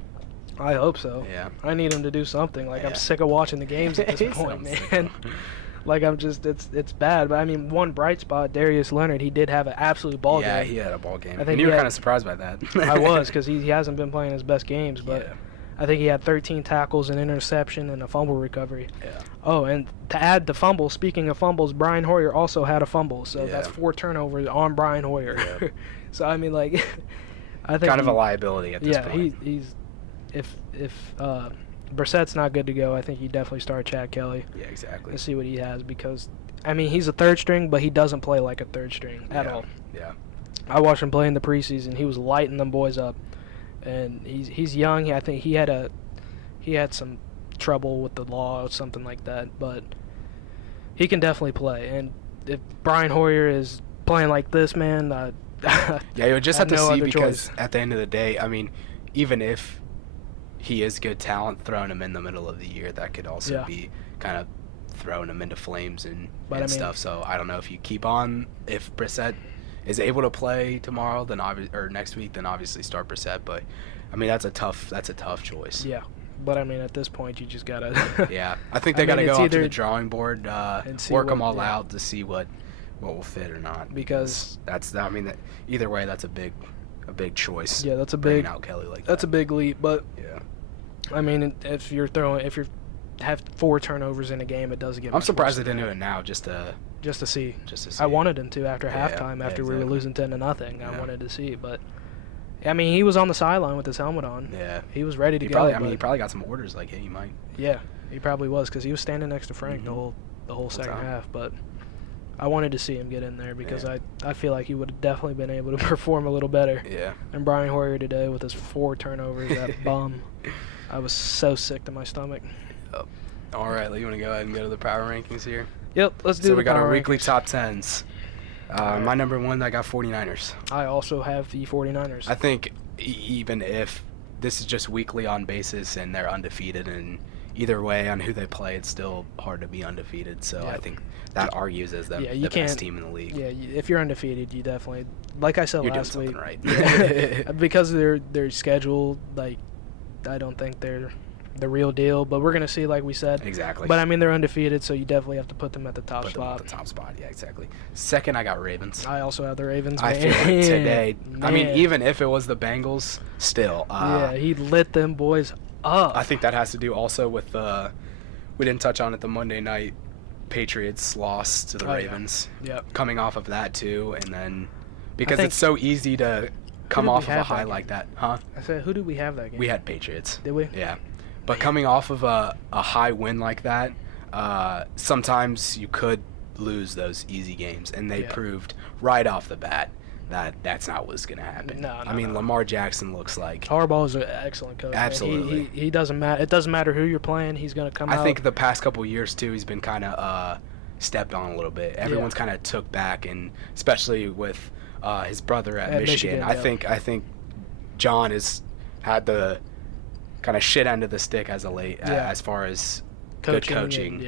I hope so. Yeah. I need him to do something. I'm sick of watching the games at this point, man. I'm just, it's bad. But I mean, one bright spot, Darius Leonard, he did have an absolute ball game. Yeah, he had a ball game. I think you were kind of surprised by that. I was, because he hasn't been playing his best games. But I think he had 13 tackles, an interception, and a fumble recovery. Yeah. Oh, and to add the fumble, speaking of fumbles, Brian Hoyer also had a fumble, so that's 4 turnovers on Brian Hoyer. Yeah. So I mean, like, I think kind of a liability at this point. Yeah, he's if Brissett's not good to go, I think you definitely start Chad Kelly. Yeah, exactly. And see what he has, because I mean, he's a third string, but he doesn't play like a third string at all. Yeah. I watched him play in the preseason. He was lighting them boys up, and he's young. I think he had some trouble with the law or something like that, but he can definitely play. And if Brian Hoyer is playing like this, man, yeah, you would just have to no see, other because choice. at the end of the day, I mean, even if he is good talent, throwing him in the middle of the year, that could also be kind of throwing him into flames and stuff. So I don't know if you keep on, if Brissett is able to play tomorrow, then or next week, then obviously start Brissett. But I mean, that's a tough choice. Yeah, but I mean, at this point, you just gotta. Yeah, I think they gotta go onto the drawing board, work them all out to see what will fit or not. Because I mean, either way, that's a big choice. Yeah, that's a bringing big out Kelly like that's that. a big leap. But yeah, I mean, if you have 4 turnovers in a game, it doesn't get. I'm surprised they didn't do it now, just to see. see. I wanted him to after halftime, after we were losing 10-0. I wanted to see, but I mean, he was on the sideline with his helmet on. Yeah, he was ready to go. He probably got some orders like, hey, you might. Yeah, he probably was, because he was standing next to Frank the whole second half. But I wanted to see him get in there, because I feel like he would have definitely been able to perform a little better. Yeah. And Brian Hoyer today with his 4 turnovers, that bum. I was so sick to my stomach. Oh. All right, you want to go ahead and go to the power rankings here? Yep, let's do So the we got power our weekly rankings. top 10s. My number 1, I got 49ers. I also have the 49ers. I think even if this is just weekly on basis and they're undefeated, and either way on who they play, it's still hard to be undefeated. So I think that argues as the best team in the league. Yeah, if you're undefeated, you definitely, like I said You're last doing week, something right. because their schedule, like, I don't think they're the real deal, but we're gonna see, like we said. Exactly. But I mean, they're undefeated, so you definitely have to put them at the top spot. Put them at the top spot, yeah, exactly. Second, I got Ravens. I also have the Ravens. I feel like today, I mean, even if it was the Bengals, still. Yeah, he lit them boys up. I think that has to do also with we didn't touch on it, the Monday night Patriots loss to the Ravens. Yeah. Coming off of that too, and then because it's so easy to come off of a high like that, huh? I said, who did we have that game? We had Patriots. Did we? Yeah. But coming off of a high win like that, sometimes you could lose those easy games, and they proved right off the bat that that's not what's going to happen. No, I mean, Lamar Jackson looks like Harbaugh is an excellent coach. Absolutely. He doesn't matter. It doesn't matter who you're playing. He's going to come out. I think the past couple years too, he's been kind of stepped on a little bit. Everyone's kind of took back, and especially with his brother at Michigan. I think John has had the kind of shit end of the stick as of late, as far as good coaching.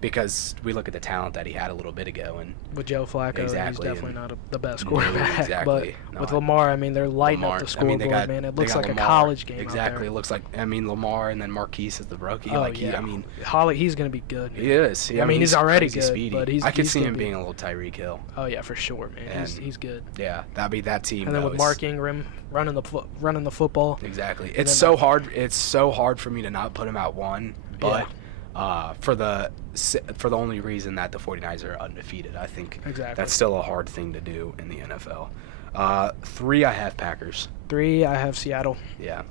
Because we look at the talent that he had a little bit ago, and with Joe Flacco, he's definitely not the best No, quarterback. exactly. But with Lamar, I mean, they're lighting up the scoreboard, man. It looks like Lamar, a college game. Exactly. It looks like, I mean, Lamar, and then Marquise is the rookie. Oh, like yeah. I mean, Holly, he's going to be good. He is. I mean, he's already good, speedy. but I could see gonna him being a little Tyreek Hill. Oh yeah, for sure, man. And He's good. Yeah, that'd be that team. And then with Mark Ingram running the football. Exactly. It's so hard. It's so hard for me to not put him at 1, but. For the only reason that the 49ers are undefeated. I think that's still a hard thing to do in the NFL. 3, I have Packers. 3, I have Seattle. Yeah.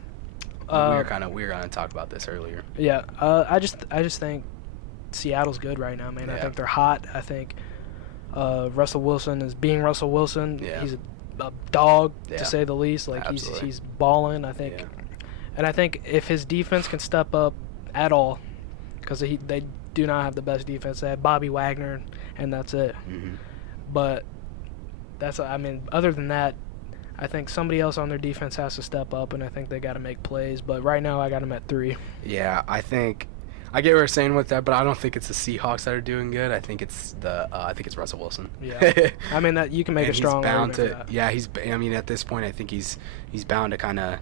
we were going to talk about this earlier. Yeah. I just think Seattle's good right now, man. I think they're hot. I think Russell Wilson is being Russell Wilson. Yeah. He's a dog, to say the least. Like, he's balling, I think. Yeah. And I think if his defense can step up at all, because they do not have the best defense. They have Bobby Wagner, and that's it. Mm-hmm. But other than that, I think somebody else on their defense has to step up, and I think they got to make plays. But right now, I got them at 3. Yeah, I get what you're saying with that, but I don't think it's the Seahawks that are doing good. I think it's Russell Wilson. Yeah, I mean that you can make a strong argument for that. Yeah, I mean, at this point, I think he's bound to kind of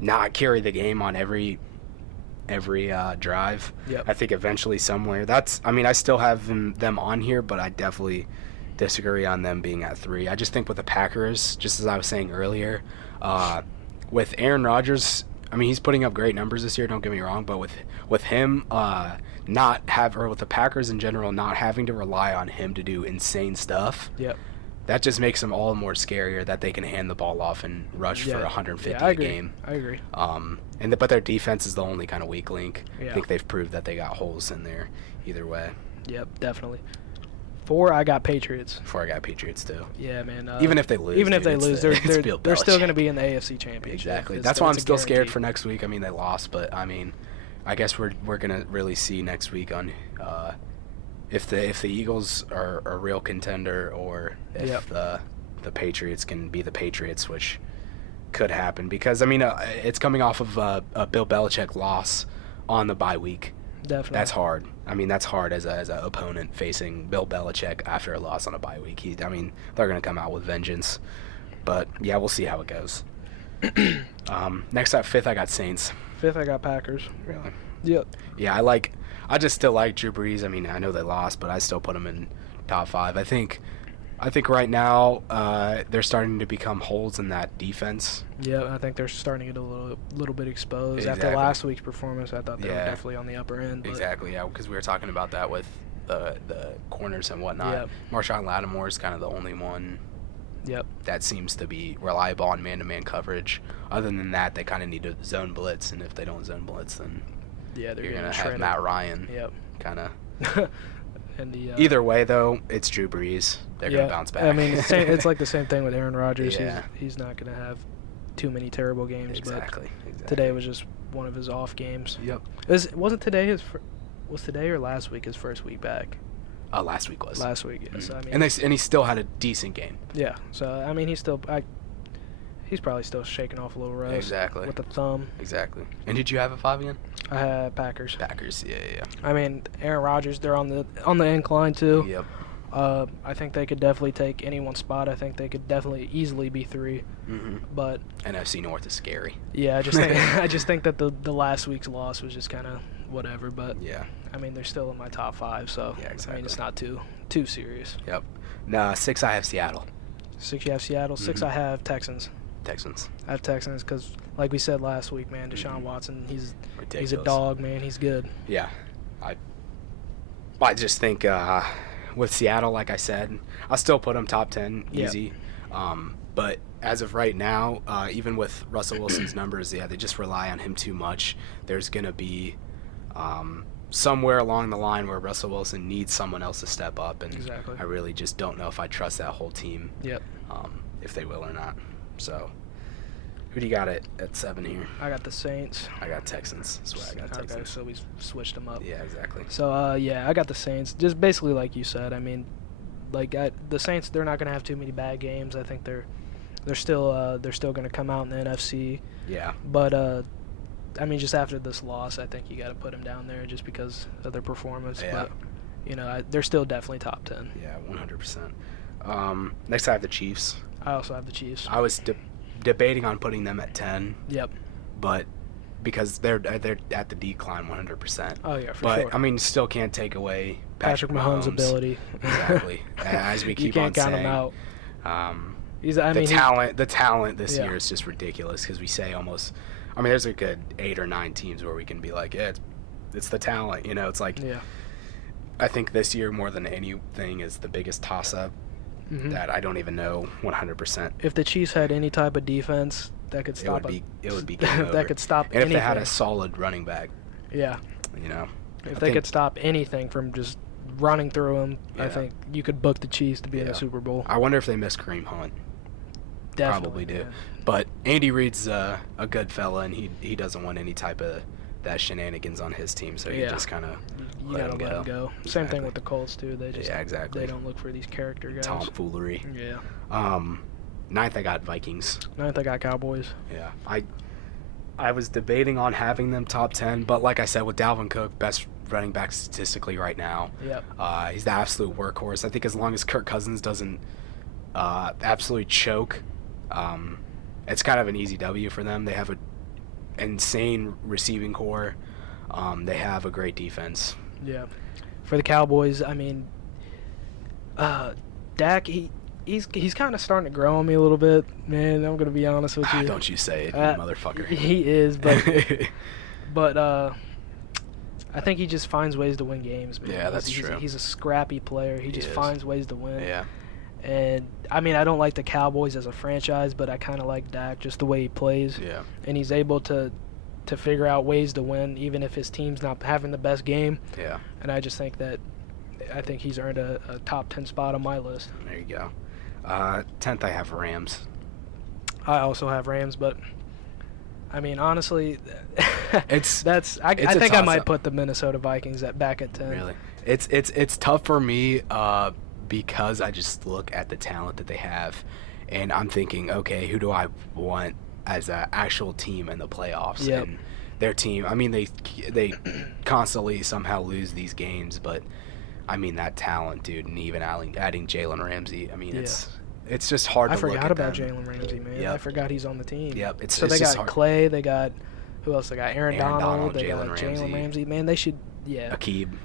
not carry the game on every drive. Yep. I think eventually somewhere. I still have them on here, but I definitely disagree on them being at 3. I just think with the Packers, just as I was saying earlier, with Aaron Rodgers, I mean, he's putting up great numbers this year. Don't get me wrong, but with him with the Packers in general not having to rely on him to do insane stuff. Yep. That just makes them all more scarier that they can hand the ball off and rush for 150 a game. I agree. But their defense is the only kind of weak link. Yeah. I think they've proved that they got holes in there either way. Yep, definitely. 4, I got Patriots. 4, I got Patriots too. Yeah, man. Even if they lose, they're still going to be in the AFC Championship. Exactly. That's why I'm still scared for next week. I mean, they lost, but I mean, I guess we're gonna really see next week on if the Eagles are a real contender or if the Patriots can be the Patriots, which could happen because I mean it's coming off of a Bill Belichick loss on the bye week. Definitely. That's hard. I mean, that's hard as a opponent facing Bill Belichick after a loss on a bye week. They're going to come out with vengeance. But, yeah, we'll see how it goes. Next up, 5th, I got Saints. 5th, I got Packers. Really? Yep. Yeah, I just still like Drew Brees. I mean, I know they lost, but I still put them in top 5. I think right now they're starting to become holes in that defense. Yeah, I think they're starting to get a little bit exposed. Exactly. After last week's performance, I thought they were definitely on the upper end. Exactly, yeah, because we were talking about that with the corners and whatnot. Yep. Marshawn Lattimore is kind of the only one that seems to be reliable on man-to-man coverage. Other than that, they kind of need to zone blitz, and if they don't zone blitz, then you're going to have Matt Ryan kind of. And either way, though, it's Drew Brees. They're going to bounce back. I mean, it's like the same thing with Aaron Rodgers. Yeah. He's not going to have too many terrible games. Exactly. But today was just one of his off games. Yep. Wasn't today was today or last week his first week back? Last week was. Last week, yes. Mm-hmm. I mean, and he still had a decent game. Yeah. So I mean, he's probably still shaking off a little rust. Exactly. With the thumb. Exactly. And did you have a 5 again? I had Packers. Packers, yeah. I mean, Aaron Rodgers, they're on the incline too. Yep. I think they could definitely take anyone's spot. I think they could definitely easily be 3. Mm-hmm. But NFC North is scary. Yeah, I just think that the last week's loss was just kind of whatever. But yeah, I mean, they're still in my top 5, so yeah, exactly. I mean, it's not too serious. Yep. Nah, 6 I have Seattle. 6 you have Seattle. 6 I have Texans. I have Texans because, like we said last week, man, Deshaun Watson, he's a dog, man. He's good. Yeah, I just think with Seattle, like I said, I'll still put them top 10 easy. But as of right now, even with Russell Wilson's numbers, they just rely on him too much. There's gonna be somewhere along the line where Russell Wilson needs someone else to step up, and exactly. I really just don't know if I trust that whole team. Yep. If they will or not. So, who do you got at 7 here? I got the Saints. I got Texans. That's why I got Texans. Okay, so we switched them up. Yeah, exactly. So, I got the Saints. Just basically like you said. I mean, the Saints, they're not going to have too many bad games. I think they're still going to come out in the NFC. Yeah. But I mean, just after this loss, I think you got to put them down there just because of their performance. Yeah. But they're still definitely top 10. Yeah, 100%. Next, I have the Chiefs. I also have the Chiefs. I was debating on putting them at 10. Yep. But because they're at the decline 100%. Oh yeah, for but, sure. I mean, still can't take away Patrick Mahomes' ability. Exactly. As we keep on saying. You can't count him out. The talent this year is just ridiculous because we say almost. I mean, there's a good 8 or 9 teams where we can be like, yeah, it's the talent. It's like. Yeah. I think this year more than anything is the biggest toss-up. Mm-hmm. That I don't even know 100%. If the Chiefs had any type of defense that could stop it would be game over. That could stop and anything. If they had a solid running back. Yeah. If they could stop anything from just running through them, yeah. I think you could book the Chiefs to be in the Super Bowl. I wonder if they miss Kareem Hunt. Definitely. Probably do. Yeah. But Andy Reid's a good fella, and he doesn't want any type of that shenanigans on his team, so you just kind of you gotta let him go. Exactly. Same thing with the Colts too. They just exactly. They don't look for these character guys. Tomfoolery. Yeah. 9th, I got Vikings. 9th, I got Cowboys. Yeah. I was debating on having them top 10, but like I said, with Dalvin Cook, best running back statistically right now. Yep. He's the absolute workhorse. I think as long as Kirk Cousins doesn't absolutely choke, it's kind of an easy W for them. They have an insane receiving core. They have a great defense. Yeah. For the Cowboys, I mean, Dak, he's kind of starting to grow on me a little bit, man. I'm gonna be honest with you. Don't you say it, you motherfucker. He is, but I think he just finds ways to win games, man. Yeah, that's true. He's a scrappy player. He just finds ways to win. Yeah. And I mean, I don't like the Cowboys as a franchise, but I kind of like Dak just the way he plays. Yeah. And he's able to figure out ways to win, even if his team's not having the best game. Yeah. And I just think he's earned a top 10 spot on my list. There you go. 10th, I have Rams. I also have Rams, but I mean, honestly, I think I might put the Minnesota Vikings back at 10. Really? It's tough for me because I just look at the talent that they have, and I'm thinking, okay, who do I want as an actual team in the playoffs? Yep. And their team, I mean, they constantly somehow lose these games, but I mean, that talent, dude, and even adding Jalen Ramsey, I mean, it's just hard to look at. I forgot about Jalen Ramsey, man. Yep. I forgot he's on the team. Yep. So they got Clay, they got, who else? They got Aaron Donald, they got Jalen Jalen Ramsey. Man, they should, Aqib.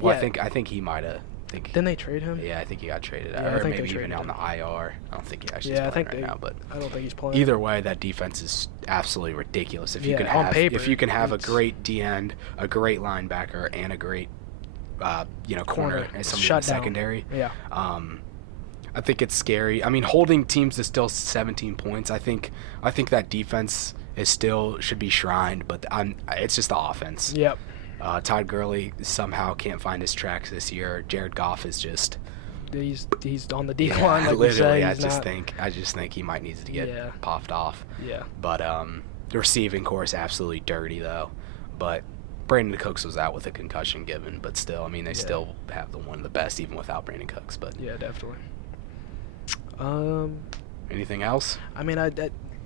Well, I think he might have. Didn't they trade him? Yeah, I think he got traded. Yeah, or maybe even on the IR. I don't think he actually is playing right now. But I don't think he's playing. Either way, that defense is absolutely ridiculous. If you can on have, paper, if you can have a great D end, a great linebacker, and a great, corner and somebody in the secondary. Yeah. I think it's scary. I mean, holding teams to still 17 points. I think that defense should be shrined, but it's just the offense. Yep. Todd Gurley somehow can't find his tracks this year. Jared Goff is just he's on the decline. Like literally, I just think he might need to get popped off. Yeah. But the receiving core is absolutely dirty though. But Brandon Cooks was out with a concussion given, but still, I mean, they still have one of the best even without Brandon Cooks. But yeah, definitely. Anything else? I mean, I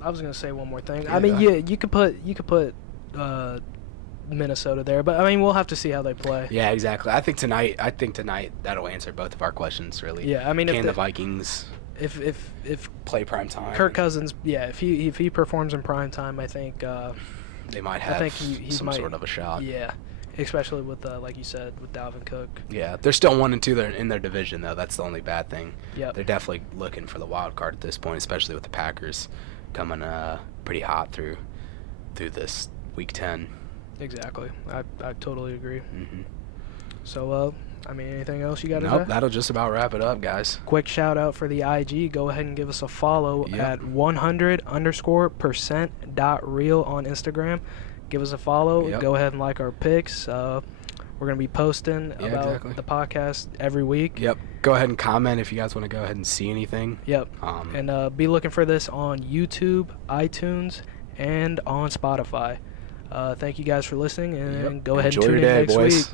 was gonna say one more thing. Yeah. I mean, you could put Minnesota there, but I mean, we'll have to see how they play. Yeah, exactly. I think tonight that'll answer both of our questions really. Yeah, I mean, can the Vikings if play prime time? Kirk Cousins, if he performs in prime time, I think they might have some sort of a shot. Yeah, especially with like you said, with Dalvin Cook. Yeah, they're still 1-2 in their division though. That's the only bad thing. Yeah, they're definitely looking for the wild card at this point, especially with the Packers coming pretty hot through this week 10. Exactly. I totally agree. Mm-hmm. So, I mean, anything else you got to say? Nope, that'll just about wrap it up, guys. Quick shout out for the IG. Go ahead and give us a follow at 100_%.real on Instagram. Give us a follow. Yep. Go ahead and like our pics. We're going to be posting about the podcast every week. Yep. Go ahead and comment if you guys want to go ahead and see anything. Yep. And be looking for this on YouTube, iTunes, and on Spotify. Thank you guys for listening, and go ahead and tune in next week.